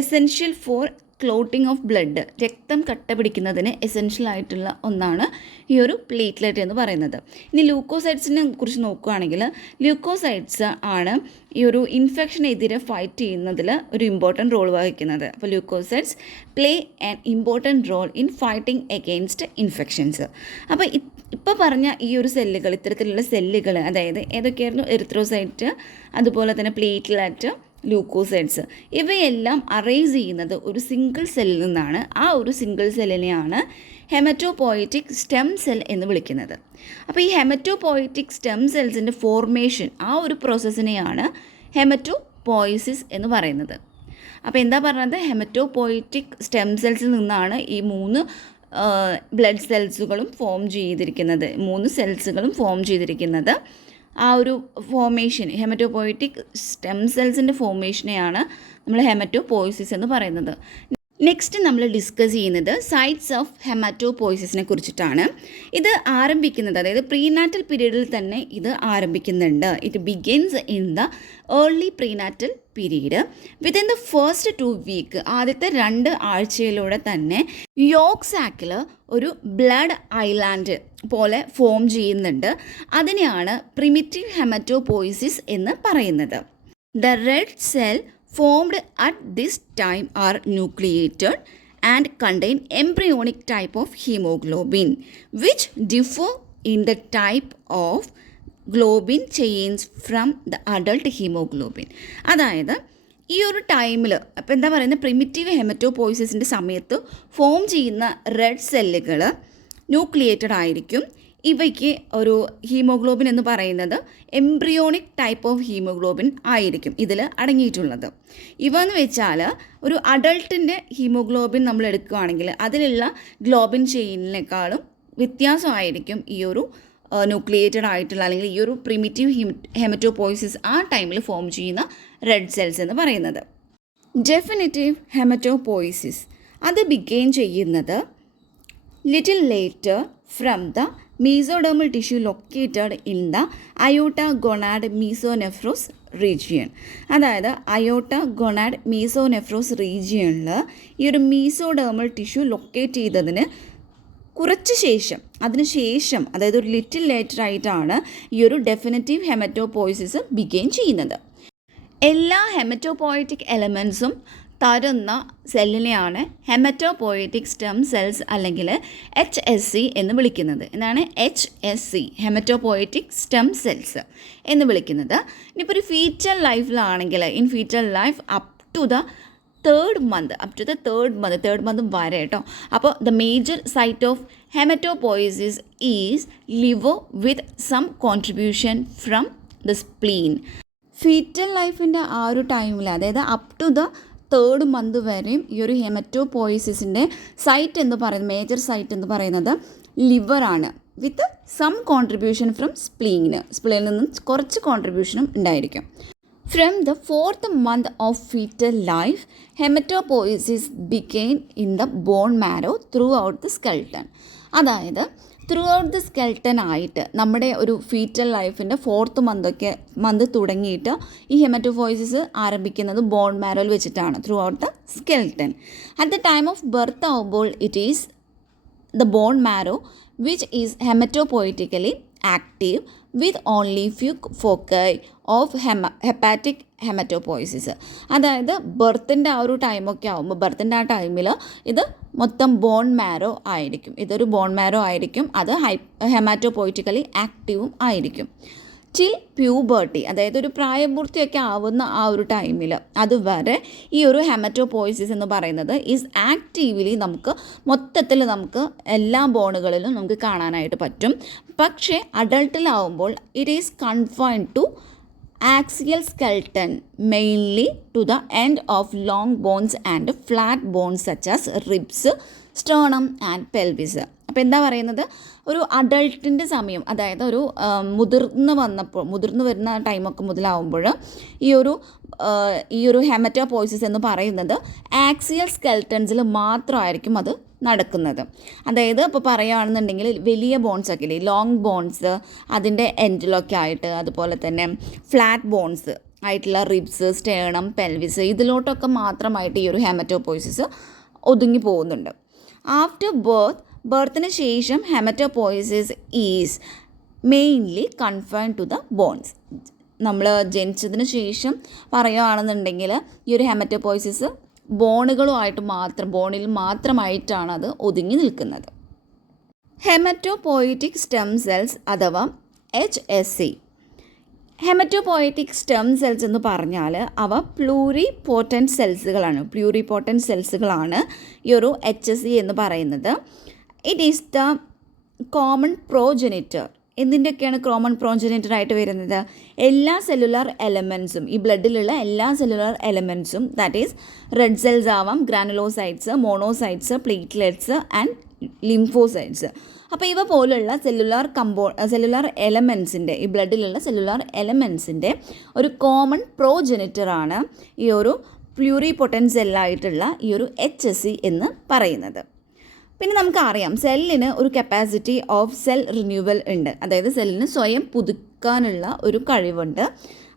essential for clotting of blood, രക്തം കട്ട പിടിക്കുന്നതിന് എസെൻഷ്യൽ ആയിട്ടുള്ള ഒന്നാണ് ഈ ഒരു പ്ലേറ്റ്ലെറ്റ് എന്ന് പറയുന്നത്. ഇനി ലൂക്കോസൈറ്റ്സിനെ കുറിച്ച് നോക്കുകയാണെങ്കിൽ ലൂക്കോസൈറ്റ്സ് ആണ് ഈ ഒരു ഇൻഫെക്ഷനെതിരെ ഫൈറ്റ് ചെയ്യുന്നതിൽ ഒരു ഇമ്പോർട്ടൻറ്റ് റോൾ വഹിക്കുന്നത്. അപ്പോൾ leucocytes play an important role in fighting against infections. അപ്പോൾ ഇപ്പോൾ പറഞ്ഞ ഈ ഒരു സെല്ലുകൾ, ഇത്തരത്തിലുള്ള സെല്ലുകൾ, അതായത് ഏതൊക്കെയായിരുന്നു എറിത്രോസൈറ്റ്, അതുപോലെ തന്നെ പ്ലേറ്റ്ലെറ്റ്, ലൂക്കോസൈറ്റ്സ്, ഇവയെല്ലാം അറൈസ് ചെയ്യുന്നത് ഒരു സിംഗിൾ സെല്ലിൽ നിന്നാണ്. ആ ഒരു സിംഗിൾ സെല്ലിനെയാണ് ഹെമറ്റോപോയറ്റിക് സ്റ്റെം സെൽ എന്ന് വിളിക്കുന്നത്. അപ്പോൾ ഈ ഹെമറ്റോപോയറ്റിക് സ്റ്റെം സെൽസിൻ്റെ ഫോർമേഷൻ, ആ ഒരു പ്രോസസ്സിനെയാണ് ഹെമറ്റോപോയിസിസ് എന്ന് പറയുന്നത്. അപ്പോൾ എന്താ പറഞ്ഞത്, ഹെമറ്റോപോയറ്റിക് സ്റ്റെം സെൽസിൽ നിന്നാണ് ഈ 3 ബ്ലഡ് സെൽസുകളും ഫോം ചെയ്തിരിക്കുന്നത്, 3 സെൽസുകളും ഫോം ചെയ്തിരിക്കുന്നത്. ആ ഒരു ഫോർമേഷൻ, ഹെമറ്റോപോയറ്റിക് സ്റ്റെം സെൽസിൻ്റെ ഫോർമേഷനെയാണ് നമ്മൾ ഹെമറ്റോപോയിസിസ് എന്ന് പറയുന്നത്. നെക്സ്റ്റ് നമ്മൾ ഡിസ്കസ് ചെയ്യുന്നത് സൈറ്റ്സ് ഓഫ് ഹെമറ്റോപോയിസിസിനെ കുറിച്ചിട്ടാണ്. ഇത് ആരംഭിക്കുന്നത്, അതായത് പ്രീനാറ്റൽ പീരീഡിൽ തന്നെ ഇത് ആരംഭിക്കുന്നുണ്ട്. It begins in the early prenatal period. Within the first 2 week, ആദ്യത്തെ 2 ആഴ്ചയിലൂടെ തന്നെ യോക്ക് സാക്കിൽ ഒരു ബ്ലഡ് ഐലാൻഡ് പോലെ ഫോം ചെയ്യുന്നുണ്ട്. അതിനെയാണ് പ്രിമിറ്റീവ് ഹെമറ്റോപോയിസിസ് എന്ന് പറയുന്നത്. The red cell formed at this time are nucleated and contain embryonic type of hemoglobin which differ in the type of globin chains from the adult hemoglobin. അതായത് ഈ ഒരു ടൈമിൽ അപ്പോൾ എന്താ പറയുന്നത്, പ്രിമിറ്റീവ് ഹെമറ്റോപോയിസിസിൻ്റെ സമയത്ത് ഫോം ചെയ്യുന്ന റെഡ് സെല്ലുകൾ ന്യൂക്ലിയേറ്റഡ് ആയിരിക്കും. ഇവയ്ക്ക് ഒരു ഹീമോഗ്ലോബിൻ എന്ന് പറയുന്നത് എംബ്രിയോണിക് ടൈപ്പ് ഓഫ് ഹീമോഗ്ലോബിൻ ആയിരിക്കും ഇതിൽ അടങ്ങിയിട്ടുള്ളത്. ഇവ എന്ന് വെച്ചാൽ ഒരു അഡൾട്ടിൻ്റെ ഹീമോഗ്ലോബിൻ നമ്മൾ എടുക്കുകയാണെങ്കിൽ അതിലുള്ള ഗ്ലോബിൻ ചെയിനിനേക്കാളും വ്യത്യാസമായിരിക്കും ഈ ഒരു ന്യൂക്ലിയേറ്റഡ് ആയിട്ടുള്ള അല്ലെങ്കിൽ ഈ ഒരു പ്രിമിറ്റീവ് ഹെമറ്റോപോയിസിസ് ആ ടൈമിൽ ഫോം ചെയ്യുന്ന റെഡ് സെൽസ് എന്ന് പറയുന്നത്. ഡെഫിനിറ്റീവ് ഹെമറ്റോപോയിസിസ് അത് ബിഗെയിൻ ചെയ്യുന്നത് little later from the mesodermal tissue located in the aorta gonad mesonephros region. അതായത് അയോട്ട ഗൊണാഡ് മീസോനെഫ്രോസ് റീജിയണിൽ ഈ ഒരു മീസോഡേർമൽ ടിഷ്യൂ ലൊക്കേറ്റ് ചെയ്തതിന് കുറച്ച് ശേഷം അതിനുശേഷം അതായത് ഒരു ലിറ്റിൽ ലേറ്റർ ആയിട്ടാണ് ഈ ഒരു ഡെഫിനറ്റീവ് ഹെമറ്റോപോയിസിസ് ബിഗെയിൻ ചെയ്യുന്നത്. എല്ലാ ഹെമറ്റോപോയറ്റിക് എലമെൻസും തരുന്ന സെല്ലിനെയാണ് ഹെമറ്റോപോയറ്റിക് സ്റ്റെം സെൽസ് അല്ലെങ്കിൽ HSC എന്ന് വിളിക്കുന്നത്. എന്താണ് HSC? ഹെമറ്റോപോയറ്റിക് സ്റ്റെം സെൽസ് എന്ന് വിളിക്കുന്നത്. ഇനിയിപ്പോൾ ഒരു ഫീറ്റൽ ലൈഫിലാണെങ്കിൽ in fetal life up to the third month വരെ കേട്ടോ. അപ്പോൾ the major site of haematopoiesis is liver with some contribution from the spleen. Fetal ലൈഫിൻ്റെ ആ ഒരു ടൈമിൽ, അതായത് up to the third month വരെയും ഈ ഒരു ഹെമറ്റോപോയിസിസിൻ്റെ സൈറ്റ് എന്ന് പറയുന്നത്, മേജർ സൈറ്റ് എന്ന് പറയുന്നത് ലിവറാണ്, വിത്ത് സം കോൺട്രിബ്യൂഷൻ ഫ്രം സ്പ്ലീനിൽ നിന്നും കുറച്ച് കോൺട്രിബ്യൂഷനും ഉണ്ടായിരിക്കും. From the 4th month of fetal life, hematopoiesis began in the bone marrow throughout the skeleton. അതായത് ത്രൂ ഔട്ട് ദ സ്കെൽട്ടൻ ആയിട്ട് നമ്മുടെ ഒരു ഫീറ്റൽ ലൈഫിൻ്റെ 4th മന്ത് തുടങ്ങിയിട്ട് ഈ ഹെമറ്റോപോയിസിസ് ആരംഭിക്കുന്നത് ബോൺ മാരോയിൽ വെച്ചിട്ടാണ്, throughout the skeleton. At the time of birth ആവുമ്പോൾ it is the bone marrow which is haematopoietically active with only few foci of hepatic haematopoiesis. അതായത് ബർത്തിൻ്റെ ആ ഒരു ടൈമൊക്കെ ആകുമ്പോൾ, ബർത്തിൻ്റെ ആ ടൈമിൽ ഇത് മൊത്തം ബോൺ മാരോ ആയിരിക്കും, ഇതൊരു ബോൺ മാരോ ആയിരിക്കും, അത് ഹെമാറ്റോപോയിറ്റിക്കലി ആക്റ്റീവും ആയിരിക്കും. ടിൽ പ്യൂബർട്ടി, അതായത് ഒരു പ്രായപൂർത്തിയൊക്കെ ആവുന്ന ആ ഒരു ടൈമിൽ അതുവരെ ഈ ഒരു ഹെമറ്റോപോയിസിസ് എന്ന് പറയുന്നത് ഈസ് ആക്റ്റീവ്ലി മൊത്തത്തിൽ നമുക്ക് എല്ലാ ബോണുകളിലും നമുക്ക് കാണാനായിട്ട് പറ്റും. പക്ഷേ അഡൾട്ടിലാവുമ്പോൾ it is confined to axial skeleton, mainly to the end of long bones and flat bones such as ribs, sternum and pelvis. അപ്പോൾ എന്താ പറയുന്നത്, ഒരു അഡൾട്ടിൻ്റെ സമയം, അതായത് ഒരു മുതിർന്നു വരുന്ന ടൈമൊക്കെ മുതലാവുമ്പോൾ ഈ ഒരു ഹെമറ്റോപോയിസിസ് എന്ന് പറയുന്നത് ആക്സിയൽ സ്കെൽട്ടൻസിൽ മാത്രമായിരിക്കും അത് നടക്കുന്നത്. അതായത് ഇപ്പോൾ പറയുകയാണെന്നുണ്ടെങ്കിൽ വലിയ ബോൺസ് ഒക്കെ ഇല്ലേ, ലോങ് ബോൺസ് അതിൻ്റെ എൻഡിലൊക്കെ ആയിട്ട്, അതുപോലെ തന്നെ ഫ്ലാറ്റ് ബോൺസ് ആയിട്ടുള്ള റിബ്സ്, സ്റ്റേണം, പെൽവിസ്, ഇതിലോട്ടൊക്കെ മാത്രമായിട്ട് ഈ ഒരു ഹെമറ്റോപോയിസിസ് ഒതുങ്ങി പോകുന്നുണ്ട്. ആഫ്റ്റർ ബർത്തിന് ശേഷം haematopoiesis is mainly confined to the bones. നമ്മൾ ജനിച്ചതിന് ശേഷം പറയുകയാണെന്നുണ്ടെങ്കിൽ ഈ ഒരു ഹെമറ്റോപോയിസിസ് ബോണിൽ മാത്രമായിട്ടാണ് അത് ഒതുങ്ങി നിൽക്കുന്നത്. ഹെമറ്റോപോയിറ്റിക് സ്റ്റെം സെൽസ് അഥവാ HSC. ഹെമറ്റോപോയിറ്റിക് സ്റ്റെം സെൽസ് എന്ന് പറഞ്ഞാൽ അവ പ്ലൂറിപോട്ടൻറ്റ് സെൽസുകളാണ് ഈ ഒരു HSC എന്ന് പറയുന്നത്. It is the common progenitor. എന്തിൻ്റെയൊക്കെയാണ് കോമൺ പ്രോജനിറ്റർ ആയിട്ട് വരുന്നത്? എല്ലാ സെല്ലുലാർ എലമെൻസും, ഈ ബ്ലഡിലുള്ള എല്ലാ സെല്ലുലാർ എലമെൻസും, ദാറ്റ് ഈസ് റെഡ് സെൽസ് ആവാം, granulocytes, monocytes, platelets and lymphocytes. അപ്പോൾ ഇവ പോലുള്ള സെല്ലുലാർ എലമെൻസിൻ്റെ, ഈ ബ്ലഡിലുള്ള സെല്ലുലാർ എലമെൻസിൻ്റെ ഒരു കോമൺ പ്രോജനിറ്ററാണ് ഈ ഒരു പ്ലൂറിപോട്ടൻറ്റ് സെല്ലായിട്ടുള്ള ഈ ഒരു HSC എന്ന് പറയുന്നത്. പിന്നെ നമുക്കറിയാം സെല്ലിന് ഒരു കപ്പാസിറ്റി ഓഫ് സെൽ റിന്യൂവൽ ഉണ്ട്, അതായത് സെല്ലിന് സ്വയം പുതുക്കാനുള്ള ഒരു കഴിവുണ്ട്.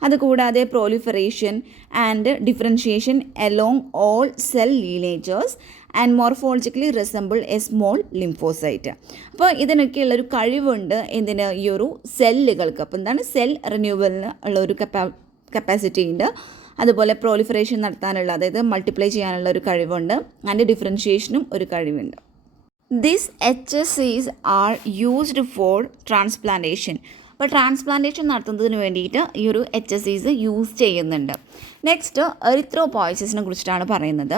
അതുകൂടാതെ proliferation and differentiation along all cell lineages and morphologically resemble a small lymphocyte. അപ്പോൾ ഇതിനൊക്കെയുള്ളൊരു കഴിവുണ്ട് എന്തിന്, ഈ ഒരു സെല്ലുകൾക്ക്. അപ്പോൾ എന്താണ്, സെൽ റിന്യൂവലിന് ഉള്ള ഒരു കപ്പാസിറ്റി ഉണ്ട്. അതുപോലെ പ്രോലിഫറേഷൻ നടത്താനുള്ള, അതായത് മൾട്ടിപ്ലൈ ചെയ്യാനുള്ള ഒരു കഴിവുണ്ട്. ആൻഡ് ഡിഫറൻഷിയേഷനും ഒരു കഴിവുണ്ട്. These HSCs are used for transplantation. അപ്പോൾ ട്രാൻസ്പ്ലാന്റേഷൻ നടത്തുന്നതിന് വേണ്ടിയിട്ട് ഈ ഒരു HSCs യൂസ് ചെയ്യുന്നുണ്ട്. നെക്സ്റ്റ് എറിത്രോപോയസിസിനെ കുറിച്ചിട്ടാണ് പറയുന്നത്.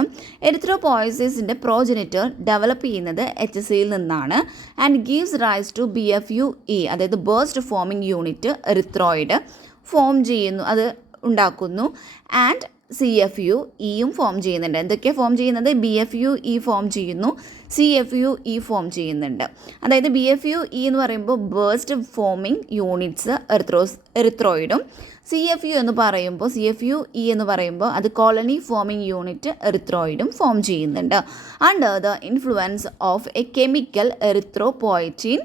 എറിത്രോപോയസിസിൻ്റെ പ്രോജനിറ്റർ ഡെവലപ്പ് ചെയ്യുന്നത് HSCയിൽ നിന്നാണ്. And gives rise to BFUE, അതായത് burst forming unit erythroid form ചെയ്യുന്നു, അത് ഉണ്ടാക്കുന്നു. ആൻഡ് CFUEയും ഫോം ചെയ്യുന്നുണ്ട്. എന്തൊക്കെയാണ് ഫോം ചെയ്യുന്നത്? BFUE ഫോം ചെയ്യുന്നു, CFUE ഫോം ചെയ്യുന്നുണ്ട്. അതായത് BFUE എന്ന് പറയുമ്പോൾ ബേസ്റ്റ് ഫോമിംഗ് യൂണിറ്റ്സ് എറിത്രോയിഡും, CFUE എന്ന് പറയുമ്പോൾ അത് കോളനി ഫോമിംഗ് യൂണിറ്റ് എറിത്രോയിഡും ഫോം ചെയ്യുന്നുണ്ട്. Under the influence of A chemical എറിത്രോപോയറ്റിൻ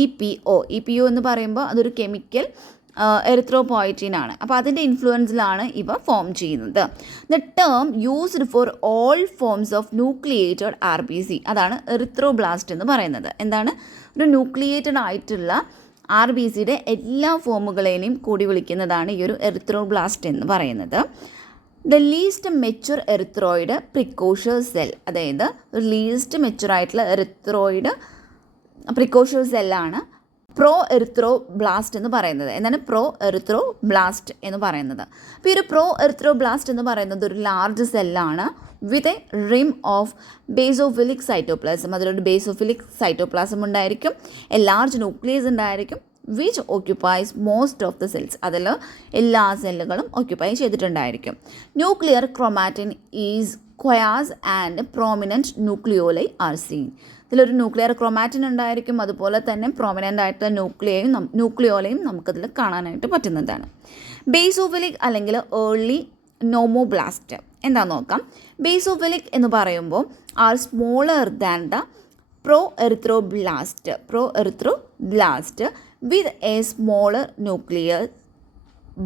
EPO എന്ന് പറയുമ്പോൾ അതൊരു കെമിക്കൽ എറിത്രോപോയറ്റിൻ ആണ്. അപ്പോൾ അതിൻ്റെ ഇൻഫ്ലുവൻസിലാണ് ഇവ ഫോം ചെയ്യുന്നത്. The term used for all forms of nucleated RBC, അതാണ് എറിത്രോബ്ലാസ്റ്റ് എന്ന് പറയുന്നത്. എന്താണ്? ഒരു ന്യൂക്ലിയേറ്റഡ് ആയിട്ടുള്ള RBCയുടെ എല്ലാ ഫോമുകളെയും കൂടി വിളിക്കുന്നതാണ് ഈ ഒരു എറിത്രോബ്ലാസ്റ്റ് എന്ന് പറയുന്നത്. The least mature erythroid precursor cell, അതായത് ഒരു ലീസ്റ്റ് മെച്യൂർ ആയിട്ടുള്ള എറിത്രോയിഡ് പ്രിക്കോഷ്യർ സെല്ലാണ് പ്രോ എറിത്രോബ്ലാസ്റ്റ് എന്ന് പറയുന്നത്. എന്താണ് പ്രോ എറിത്രോബ്ലാസ്റ്റ് എന്ന് പറയുന്നത്? അപ്പോൾ ഈ ഒരു പ്രോ എറിത്രോബ്ലാസ്റ്റ് എന്ന് പറയുന്നത് ഒരു ലാർജ് സെല്ലാണ് with a rim of basophilic cytoplasm. അതിലൊരു ബേസോഫിലിക് സൈറ്റോപ്ലാസം ഉണ്ടായിരിക്കും, എ ലാർജ് ന്യൂക്ലിയസ് ഉണ്ടായിരിക്കും, which occupies most of the cells. അതിൽ എല്ലാ സെല്ലുകളും ഓക്യുപ്പൈ ചെയ്തിട്ടുണ്ടായിരിക്കും. Nuclear chromatin is coarse and prominent nucleoli are seen. ഇതിലൊരു ന്യൂക്ലിയർ ക്രോമാറ്റിൻ ഉണ്ടായിരിക്കും, അതുപോലെ തന്നെ പ്രോമിനൻ്റ് ആയിട്ടുള്ള ന്യൂക്ലിയോലയും നമുക്കതിൽ കാണാനായിട്ട് പറ്റുന്നതാണ്. ബേസോഫിലിക് അല്ലെങ്കിൽ ഏർലി നോമോബ്ലാസ്റ്റ് എന്താണെന്ന് നോക്കാം. ബേസോഫിലിക് എന്ന് പറയുമ്പോൾ are smaller than the pro erythroblast with a smaller nuclear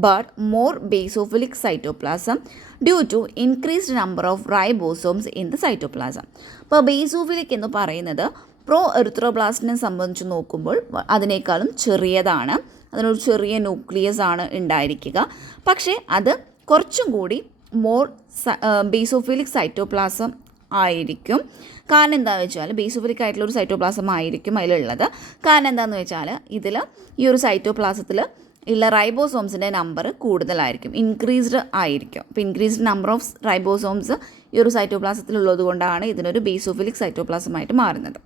but more basophilic cytoplasm due to increased number of ribosomes in the cytoplasm. അപ്പോൾ ബേസോഫിലിക് എന്ന് പറയുന്നത് പ്രോ എറിത്രോബ്ലാസ്റ്റിനെ സംബന്ധിച്ച് നോക്കുമ്പോൾ അതിനേക്കാളും ചെറിയതാണ്. അതിനൊരു ചെറിയ ന്യൂക്ലിയസ് ആണ് ഉണ്ടായിരിക്കുക. പക്ഷേ അത് കുറച്ചും കൂടി മോർ ബേസോഫിലിക് സൈറ്റോപ്ലാസം ആയിരിക്കും. കാരണം എന്താണെന്ന് വെച്ചാൽ ബേസോഫിലിക് ആയിട്ടുള്ള ഒരു സൈറ്റോപ്ലാസം ആയിരിക്കും അതിലുള്ളത്. കാരണം എന്താണെന്ന് വെച്ചാൽ ഇതിൽ ഈ ഒരു സൈറ്റോപ്ലാസത്തിൽ ഉള്ള റൈബോസോംസിൻ്റെ നമ്പർ കൂടുതലായിരിക്കും, ഇൻക്രീസ്ഡ് ആയിരിക്കും. അപ്പോൾ ഇൻക്രീസ്ഡ് നമ്പർ ഓഫ് റൈബോസോംസ് ഈ ഒരു സൈറ്റോപ്ലാസത്തിലുള്ളത് കൊണ്ടാണ് ഇതിനൊരു ബേസോഫിലിക് സൈറ്റോപ്ലാസമായിട്ട് മാറുന്നത്.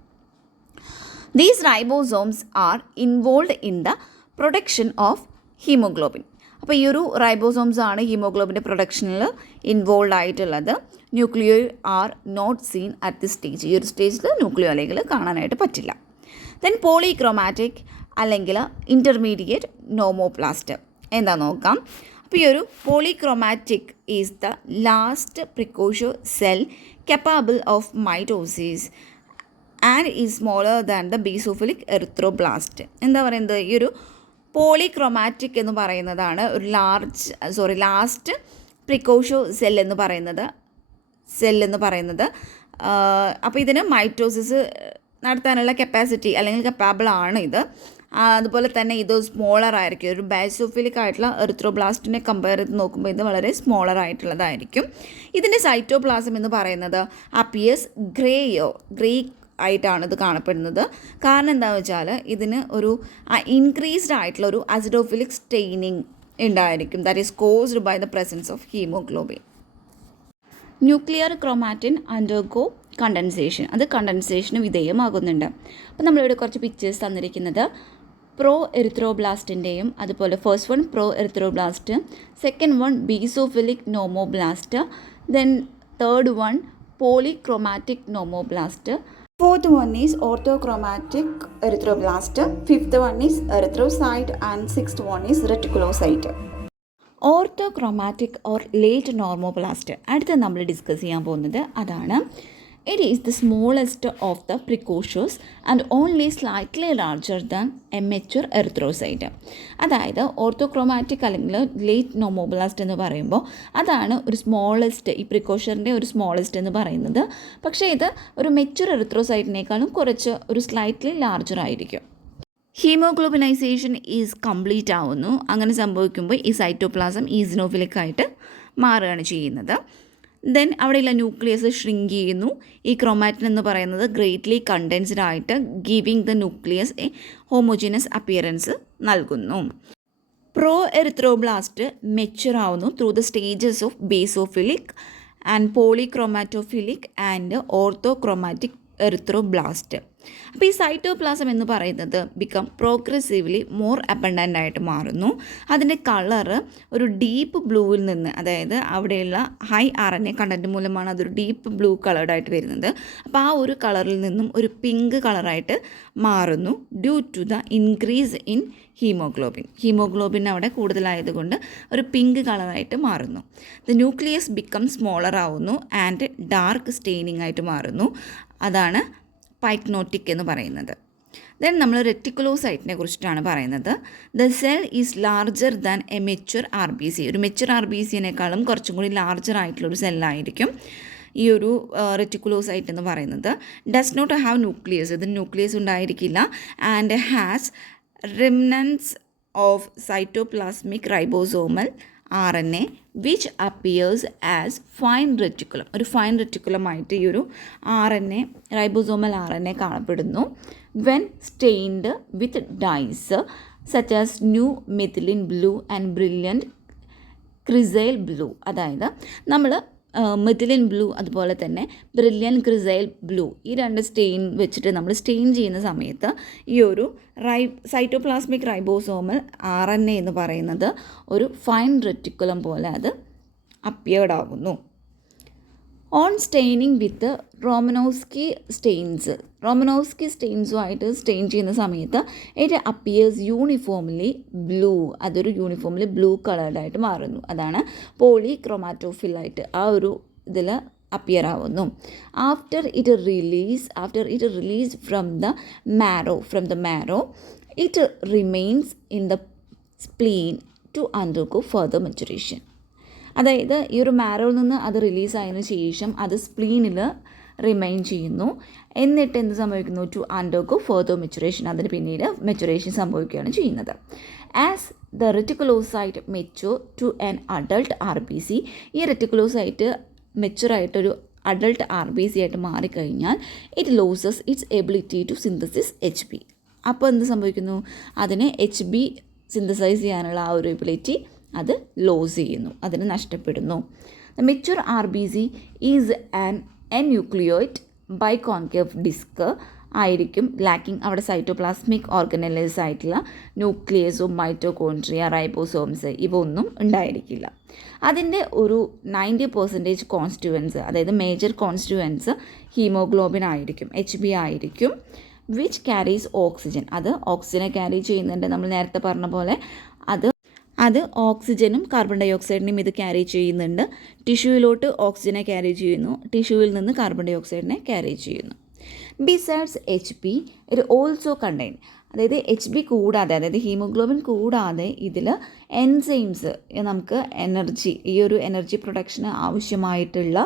These ribosomes are involve in the production of haemoglobin. അപ്പോൾ ഈ ഒരു റൈബോസോംസ് ആണ് ഹീമോഗ്ലോബിൻ്റെ പ്രൊഡക്ഷനിൽ ഇൻവോൾവ് ആയിട്ടുള്ളത്. Nucleoli are not seen at the stage. ഈ ഒരു സ്റ്റേജിൽ ന്യൂക്ലിയോലൈകൾ കാണാനായിട്ട് പറ്റില്ല. ദെൻ പോളിക്രോമാറ്റിക് അല്ലെങ്കിൽ ഇൻ്റർമീഡിയറ്റ് നോമോപ്ലാസ്റ്റ് എന്താ നോക്കാം. അപ്പോൾ ഈ ഒരു polychromatic is the last precursor cell capable of mitosis and is smaller than the basophilic erythroblast. എന്താ പറയുന്നത്? ഈ ഒരു പോളിക്രോമാറ്റിക് എന്ന് പറയുന്നതാണ് ഒരു ലാസ്റ്റ് പ്രിക്കോഷ്യർ സെൽ എന്ന് പറയുന്നത്. അപ്പോൾ ഇതിന് മൈറ്റോസിസ് നടത്താനുള്ള കപ്പാസിറ്റി അല്ലെങ്കിൽ കപ്പാബിൾ ആണ് ഇത്. അതുപോലെ തന്നെ ഇത് സ്മോളർ ആയിരിക്കും. ഒരു ബേസോഫിലിക് ആയിട്ടുള്ള എറിത്രോബ്ലാസ്റ്റിനെ കമ്പയർ ചെയ്ത് നോക്കുമ്പോൾ ഇത് വളരെ സ്മോളർ ആയിട്ടുള്ളതായിരിക്കും. ഇതിൻ്റെ സൈറ്റോപ്ലാസം എന്ന് പറയുന്നത് അപ്പിയേഴ്സ് ഗ്രേ ആയിട്ടാണ് ഇത് കാണപ്പെടുന്നത്. കാരണം എന്താണെന്ന് വെച്ചാൽ ഇതിന് ഒരു ഇൻക്രീസ്ഡ് ആയിട്ടുള്ള ഒരു അസിഡോഫിലിക് സ്റ്റെയിനിങ് ഉണ്ടായിരിക്കും. That is caused by the presence of haemoglobin. Nuclear chromatin undergo condensation, അത് കണ്ടൻസേഷന് വിധേയമാകുന്നുണ്ട്. അപ്പോൾ നമ്മളിവിടെ കുറച്ച് പിക്ചേഴ്സ് തന്നിരിക്കുന്നത് പ്രോ എറിത്രോബ്ലാസ്റ്റിൻ്റെയും അതുപോലെ first one pro erythroblast, second one basophilic normoblast, then third one polychromatic normoblast, fourth one is orthochromatic erythroblast, fifth one is erythrocyte and sixth one is reticulocyte. Orthochromatic or late normoblast അടുത്ത നമ്മൾ discuss ചെയ്യാൻ പോകുന്നത് അതാണ്. It is the smallest of the precursors and only slightly larger than a mature erythrocyte. അതായത് orthochromatic അല്ലെങ്കിൽ late നോമോബ്ലാസ്റ്റ് എന്ന് പറയുമ്പോൾ അതാണ് ഒരു സ്മോളസ്റ്റ്, ഈ പ്രിക്കോഷ്യറിൻ്റെ ഒരു സ്മോളസ്റ്റ് എന്ന് പറയുന്നത്. പക്ഷേ ഇത് ഒരു മെച്യൂർ എറിത്രോസൈറ്റിനേക്കാളും കുറച്ച് ഒരു സ്ലൈറ്റ്ലി ലാർജർ ആയിരിക്കും. ഹീമോഗ്ലോബിനൈസേഷൻ ഈസ് കംപ്ലീറ്റ് ആവുന്നു. അങ്ങനെ സംഭവിക്കുമ്പോൾ ഈ സൈറ്റോപ്ലാസം ഈസിനോഫിലിക് ആയിട്ട് മാറുകയാണ് ചെയ്യുന്നത്. ദെൻ അവിടെയുള്ള ന്യൂക്ലിയസ് ഷ്രിങ്ക് ചെയ്യുന്നു. ഈ ക്രോമാറ്റിൻ എന്ന് പറയുന്നത് ഗ്രേറ്റ്ലി കണ്ടൻസ്ഡ് ആയിട്ട് giving the nucleus a homogeneous appearance നൽകുന്നു. പ്രോ എറിത്രോബ്ലാസ്റ്റ് മെച്യൂർ ആവുന്നു through the stages of basophilic and polychromatophilic and orthochromatic erythroblast. അപ്പോൾ ഈ സൈറ്റോപ്ലാസം എന്ന് പറയുന്നത് ബിക്കം പ്രോഗ്രസീവ്ലി മോർ അബണ്ടൻ്റ് ആയിട്ട് മാറുന്നു. അതിൻ്റെ കളറ് ഒരു ഡീപ്പ് ബ്ലൂവിൽ നിന്ന്, അതായത് അവിടെയുള്ള ഹൈ RNA കണ്ടൻറ്റ് മൂലമാണ് അതൊരു ഡീപ്പ് ബ്ലൂ കളർഡായിട്ട് വരുന്നത്. അപ്പോൾ ആ ഒരു കളറിൽ നിന്നും ഒരു പിങ്ക് കളറായിട്ട് മാറുന്നു due to the increase in haemoglobin അവിടെ കൂടുതലായതുകൊണ്ട് ഒരു പിങ്ക് കളറായിട്ട് മാറുന്നു. ദ ന്യൂക്ലിയസ് ബിക്കം സ്മോളർ ആവുന്നു ആൻഡ് ഡാർക്ക് സ്റ്റെയിനിങ് ആയിട്ട് മാറുന്നു. അതാണ് പൈക്നോട്ടിക് എന്ന് പറയുന്നത്. ദെൻ നമ്മൾ റെറ്റിക്കുലോസൈറ്റിനെ കുറിച്ചിട്ടാണ് പറയുന്നത്. The cell is larger than a mature R B C. ഒരു മെച്യൂർ ആർ ബി സിനേക്കാളും കുറച്ചും കൂടി ലാർജർ ആയിട്ടുള്ളൊരു സെല്ലായിരിക്കും ഈ ഒരു റെറ്റിക്കുലോസൈറ്റ് എന്ന് പറയുന്നത്. Does not have nucleus. ഇതിന് ന്യൂക്ലിയസ് ഉണ്ടായിരിക്കില്ല. And has remnants of cytoplasmic ribosomal RNA which appears as fine reticulum. ഒരു ഫൈൻ റെറ്റിക്കുലമായിട്ട് ഈ ഒരു RNA റൈബോസോമൽ RNA കാണപ്പെടുന്നു. When stained with dyes such as new methylene blue and brilliant cresyl blue. അതായത് നമ്മൾ methylene blue അതുപോലെ തന്നെ brilliant cresyl blue ഈ രണ്ട് സ്റ്റെയിൻ വെച്ചിട്ട് നമ്മൾ സ്റ്റെയിൻ ചെയ്യുന്ന സമയത്ത് ഈ ഒരു സൈറ്റോപ്ലാസ്മിക് റൈബോസോമൽ RNA എന്ന് പറയുന്നത് ഒരു ഫൈൻ റെറ്റിക്കുലം പോലെ അത് അപ്പിയേർഡ് ആകുന്നു. ഓൺ സ്റ്റെയിനിങ് വിത്ത് റോമനോസ്കി സ്റ്റെയിൻസുമായിട്ട് സ്റ്റെയിൻ ചെയ്യുന്ന സമയത്ത് ഇറ്റ് അപ്പിയേഴ്സ് യൂണിഫോംലി ബ്ലൂ. അതൊരു യൂണിഫോംലി ബ്ലൂ കളേർഡായിട്ട് മാറുന്നു. അതാണ് പോളിക്രോമാറ്റോഫിലായിട്ട് ആ ഒരു ഇതിൽ അപ്പിയർ ആവുന്നു. After it release from the marrow it remains in the spleen to undergo further maturation. അതായത് ഈ ഒരു മാരോയിൽ നിന്ന് അത് റിലീസായതിനു ശേഷം അത് സ്പ്ലീനിൽ റിമൈൻ ചെയ്യുന്നു. എന്നിട്ട് എന്ത് സംഭവിക്കുന്നു? To undergo further maturation. അതിന് പിന്നീട് മെച്ചുറേഷൻ സംഭവിക്കുകയാണ് ചെയ്യുന്നത്. As the reticulocyte mature to an adult R B C. ഈ റെറ്റിക്കുലോസൈറ്റ് മെച്ചുറായിട്ടൊരു അഡൾട്ട് ആർ ബി സി ആയിട്ട് മാറിക്കഴിഞ്ഞാൽ it loses its ability to synthesis H B. അപ്പോൾ എന്ത് സംഭവിക്കുന്നു? അതിനെ എച്ച് ബി സിന്തസൈസ് ചെയ്യാനുള്ള ആ ഒരു എബിലിറ്റി അത് ലോസ് ചെയ്യുന്നു, അതിന് നഷ്ടപ്പെടുന്നു. The mature R B C is an anucleate biconcave disc ആയിരിക്കും ലാക്കിംഗ്. അവിടെ സൈറ്റോപ്ലാസ്മിക് ഓർഗനൈസ് ആയിട്ടുള്ള ന്യൂക്ലിയസും മൈറ്റോകോൺട്രിയ റൈബോസോംസ് ഇവ ഒന്നും ഉണ്ടായിരിക്കില്ല. അതിൻ്റെ ഒരു 90% കോൺസ്റ്റുവൻസ്, അതായത് മേജർ കോൺസ്റ്റുവൻസ് ഹീമോഗ്ലോബിൻ ആയിരിക്കും, HB ആയിരിക്കും. Which carries oxygen. അത് ഓക്സിജനെ ക്യാരി ചെയ്യുന്നുണ്ട്. നമ്മൾ നേരത്തെ പറഞ്ഞ പോലെ അത് ഓക്സിജനും കാർബൺ ഡൈ ഓക്സൈഡിനെയും ഇത് ക്യാരി ചെയ്യുന്നുണ്ട്. ടിഷ്യൂവിലോട്ട് ഓക്സിജനെ ക്യാരി ചെയ്യുന്നു, ടിഷ്യൂവിൽ നിന്ന് കാർബൺ ഡൈ ഓക്സൈഡിനെ ക്യാരി ചെയ്യുന്നു. Besides HP it also contain. അതായത് HB കൂടാതെ, അതായത് ഹീമോഗ്ലോബിൻ കൂടാതെ ഇതിൽ എൻസൈംസ്, നമുക്ക് ഈ ഒരു എനർജി പ്രൊഡക്ഷന് ആവശ്യമായിട്ടുള്ള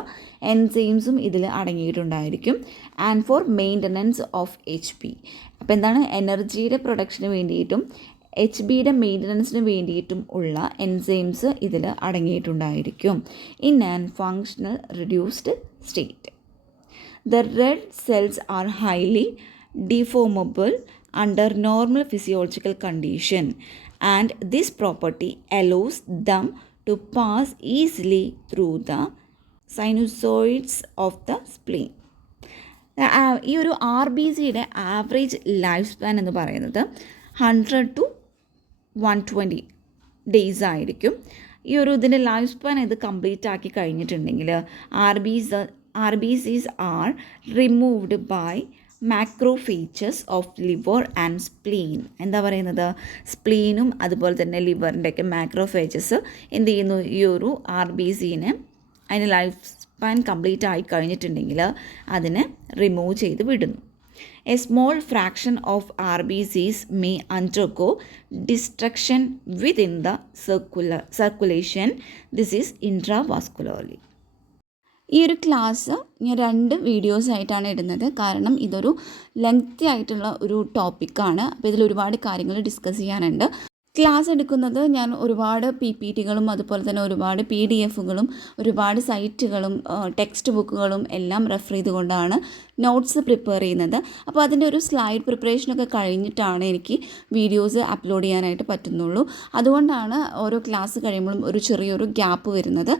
എൻസൈംസും ഇതിൽ അടങ്ങിയിട്ടുണ്ടായിരിക്കും. And for maintenance of HP. അപ്പോൾ എന്താണ്? എനർജിയുടെ പ്രൊഡക്ഷന് വേണ്ടിയിട്ടും HBയുടെ മെയിൻ്റനൻസിന് വേണ്ടിയിട്ടും ഉള്ള എൻസൈംസ് ഇതിൽ അടങ്ങിയിട്ടുണ്ടായിരിക്കും. In an functional reduced state. The red cells are highly deformable under normal physiological condition, and this property allows them to pass easily through the sinusoids of the spleen. ഈ ഒരു RBCയുടെ average life span എന്ന് പറയുന്നത് 100 to 120 days ആയിരിക്കും. ഈ ഒരു ഇതിൻ്റെ life span ഇത് complete ആക്കി കഴിഞ്ഞിട്ടുണ്ടെങ്കിൽ RBCs are removed by macrophages of liver and spleen. എന്താ പറയുന്നത്? സ്പ്ലീനും അതുപോലെ തന്നെ ലിവറിൻ്റെയൊക്കെ മാക്രോഫേജസ് എന്ത് ചെയ്യുന്നു? ഈ ഒരു RBCനെ അതിന് ലൈഫ് സ്പാൻ കംപ്ലീറ്റ് ആയി കഴിഞ്ഞിട്ടുണ്ടെങ്കിൽ അതിനെ റിമൂവ് ചെയ്ത് വിടുന്നു. A small fraction of RBCs may undergo destruction within the circulation. This is intravascularly. ഈ ഒരു ക്ലാസ് ഞാൻ 2 വീഡിയോസായിട്ടാണ് ഇടുന്നത്. കാരണം ഇതൊരു ലെങ്തി ആയിട്ടുള്ള ഒരു ടോപ്പിക്കാണ്. അപ്പോൾ ഇതിൽ ഒരുപാട് കാര്യങ്ങൾ ഡിസ്കസ് ചെയ്യാനുണ്ട്. ക്ലാസ് എടുക്കുന്നത് ഞാൻ ഒരുപാട് PPTകളും അതുപോലെ തന്നെ ഒരുപാട് PDFകളും ഒരുപാട് സൈറ്റുകളും ടെക്സ്റ്റ് ബുക്കുകളും എല്ലാം റെഫർ ചെയ്തുകൊണ്ടാണ് നോട്ട്സ് പ്രിപ്പയർ ചെയ്യുന്നത്. അപ്പോൾ അതിൻ്റെ ഒരു സ്ലൈഡ് പ്രിപ്പറേഷനൊക്കെ കഴിഞ്ഞിട്ടാണ് എനിക്ക് വീഡിയോസ് അപ്ലോഡ് ചെയ്യാനായിട്ട് പറ്റുന്നുള്ളൂ. അതുകൊണ്ടാണ് ഓരോ ക്ലാസ് കഴിയുമ്പോഴും ഒരു ചെറിയൊരു ഗ്യാപ്പ് വരുന്നത്.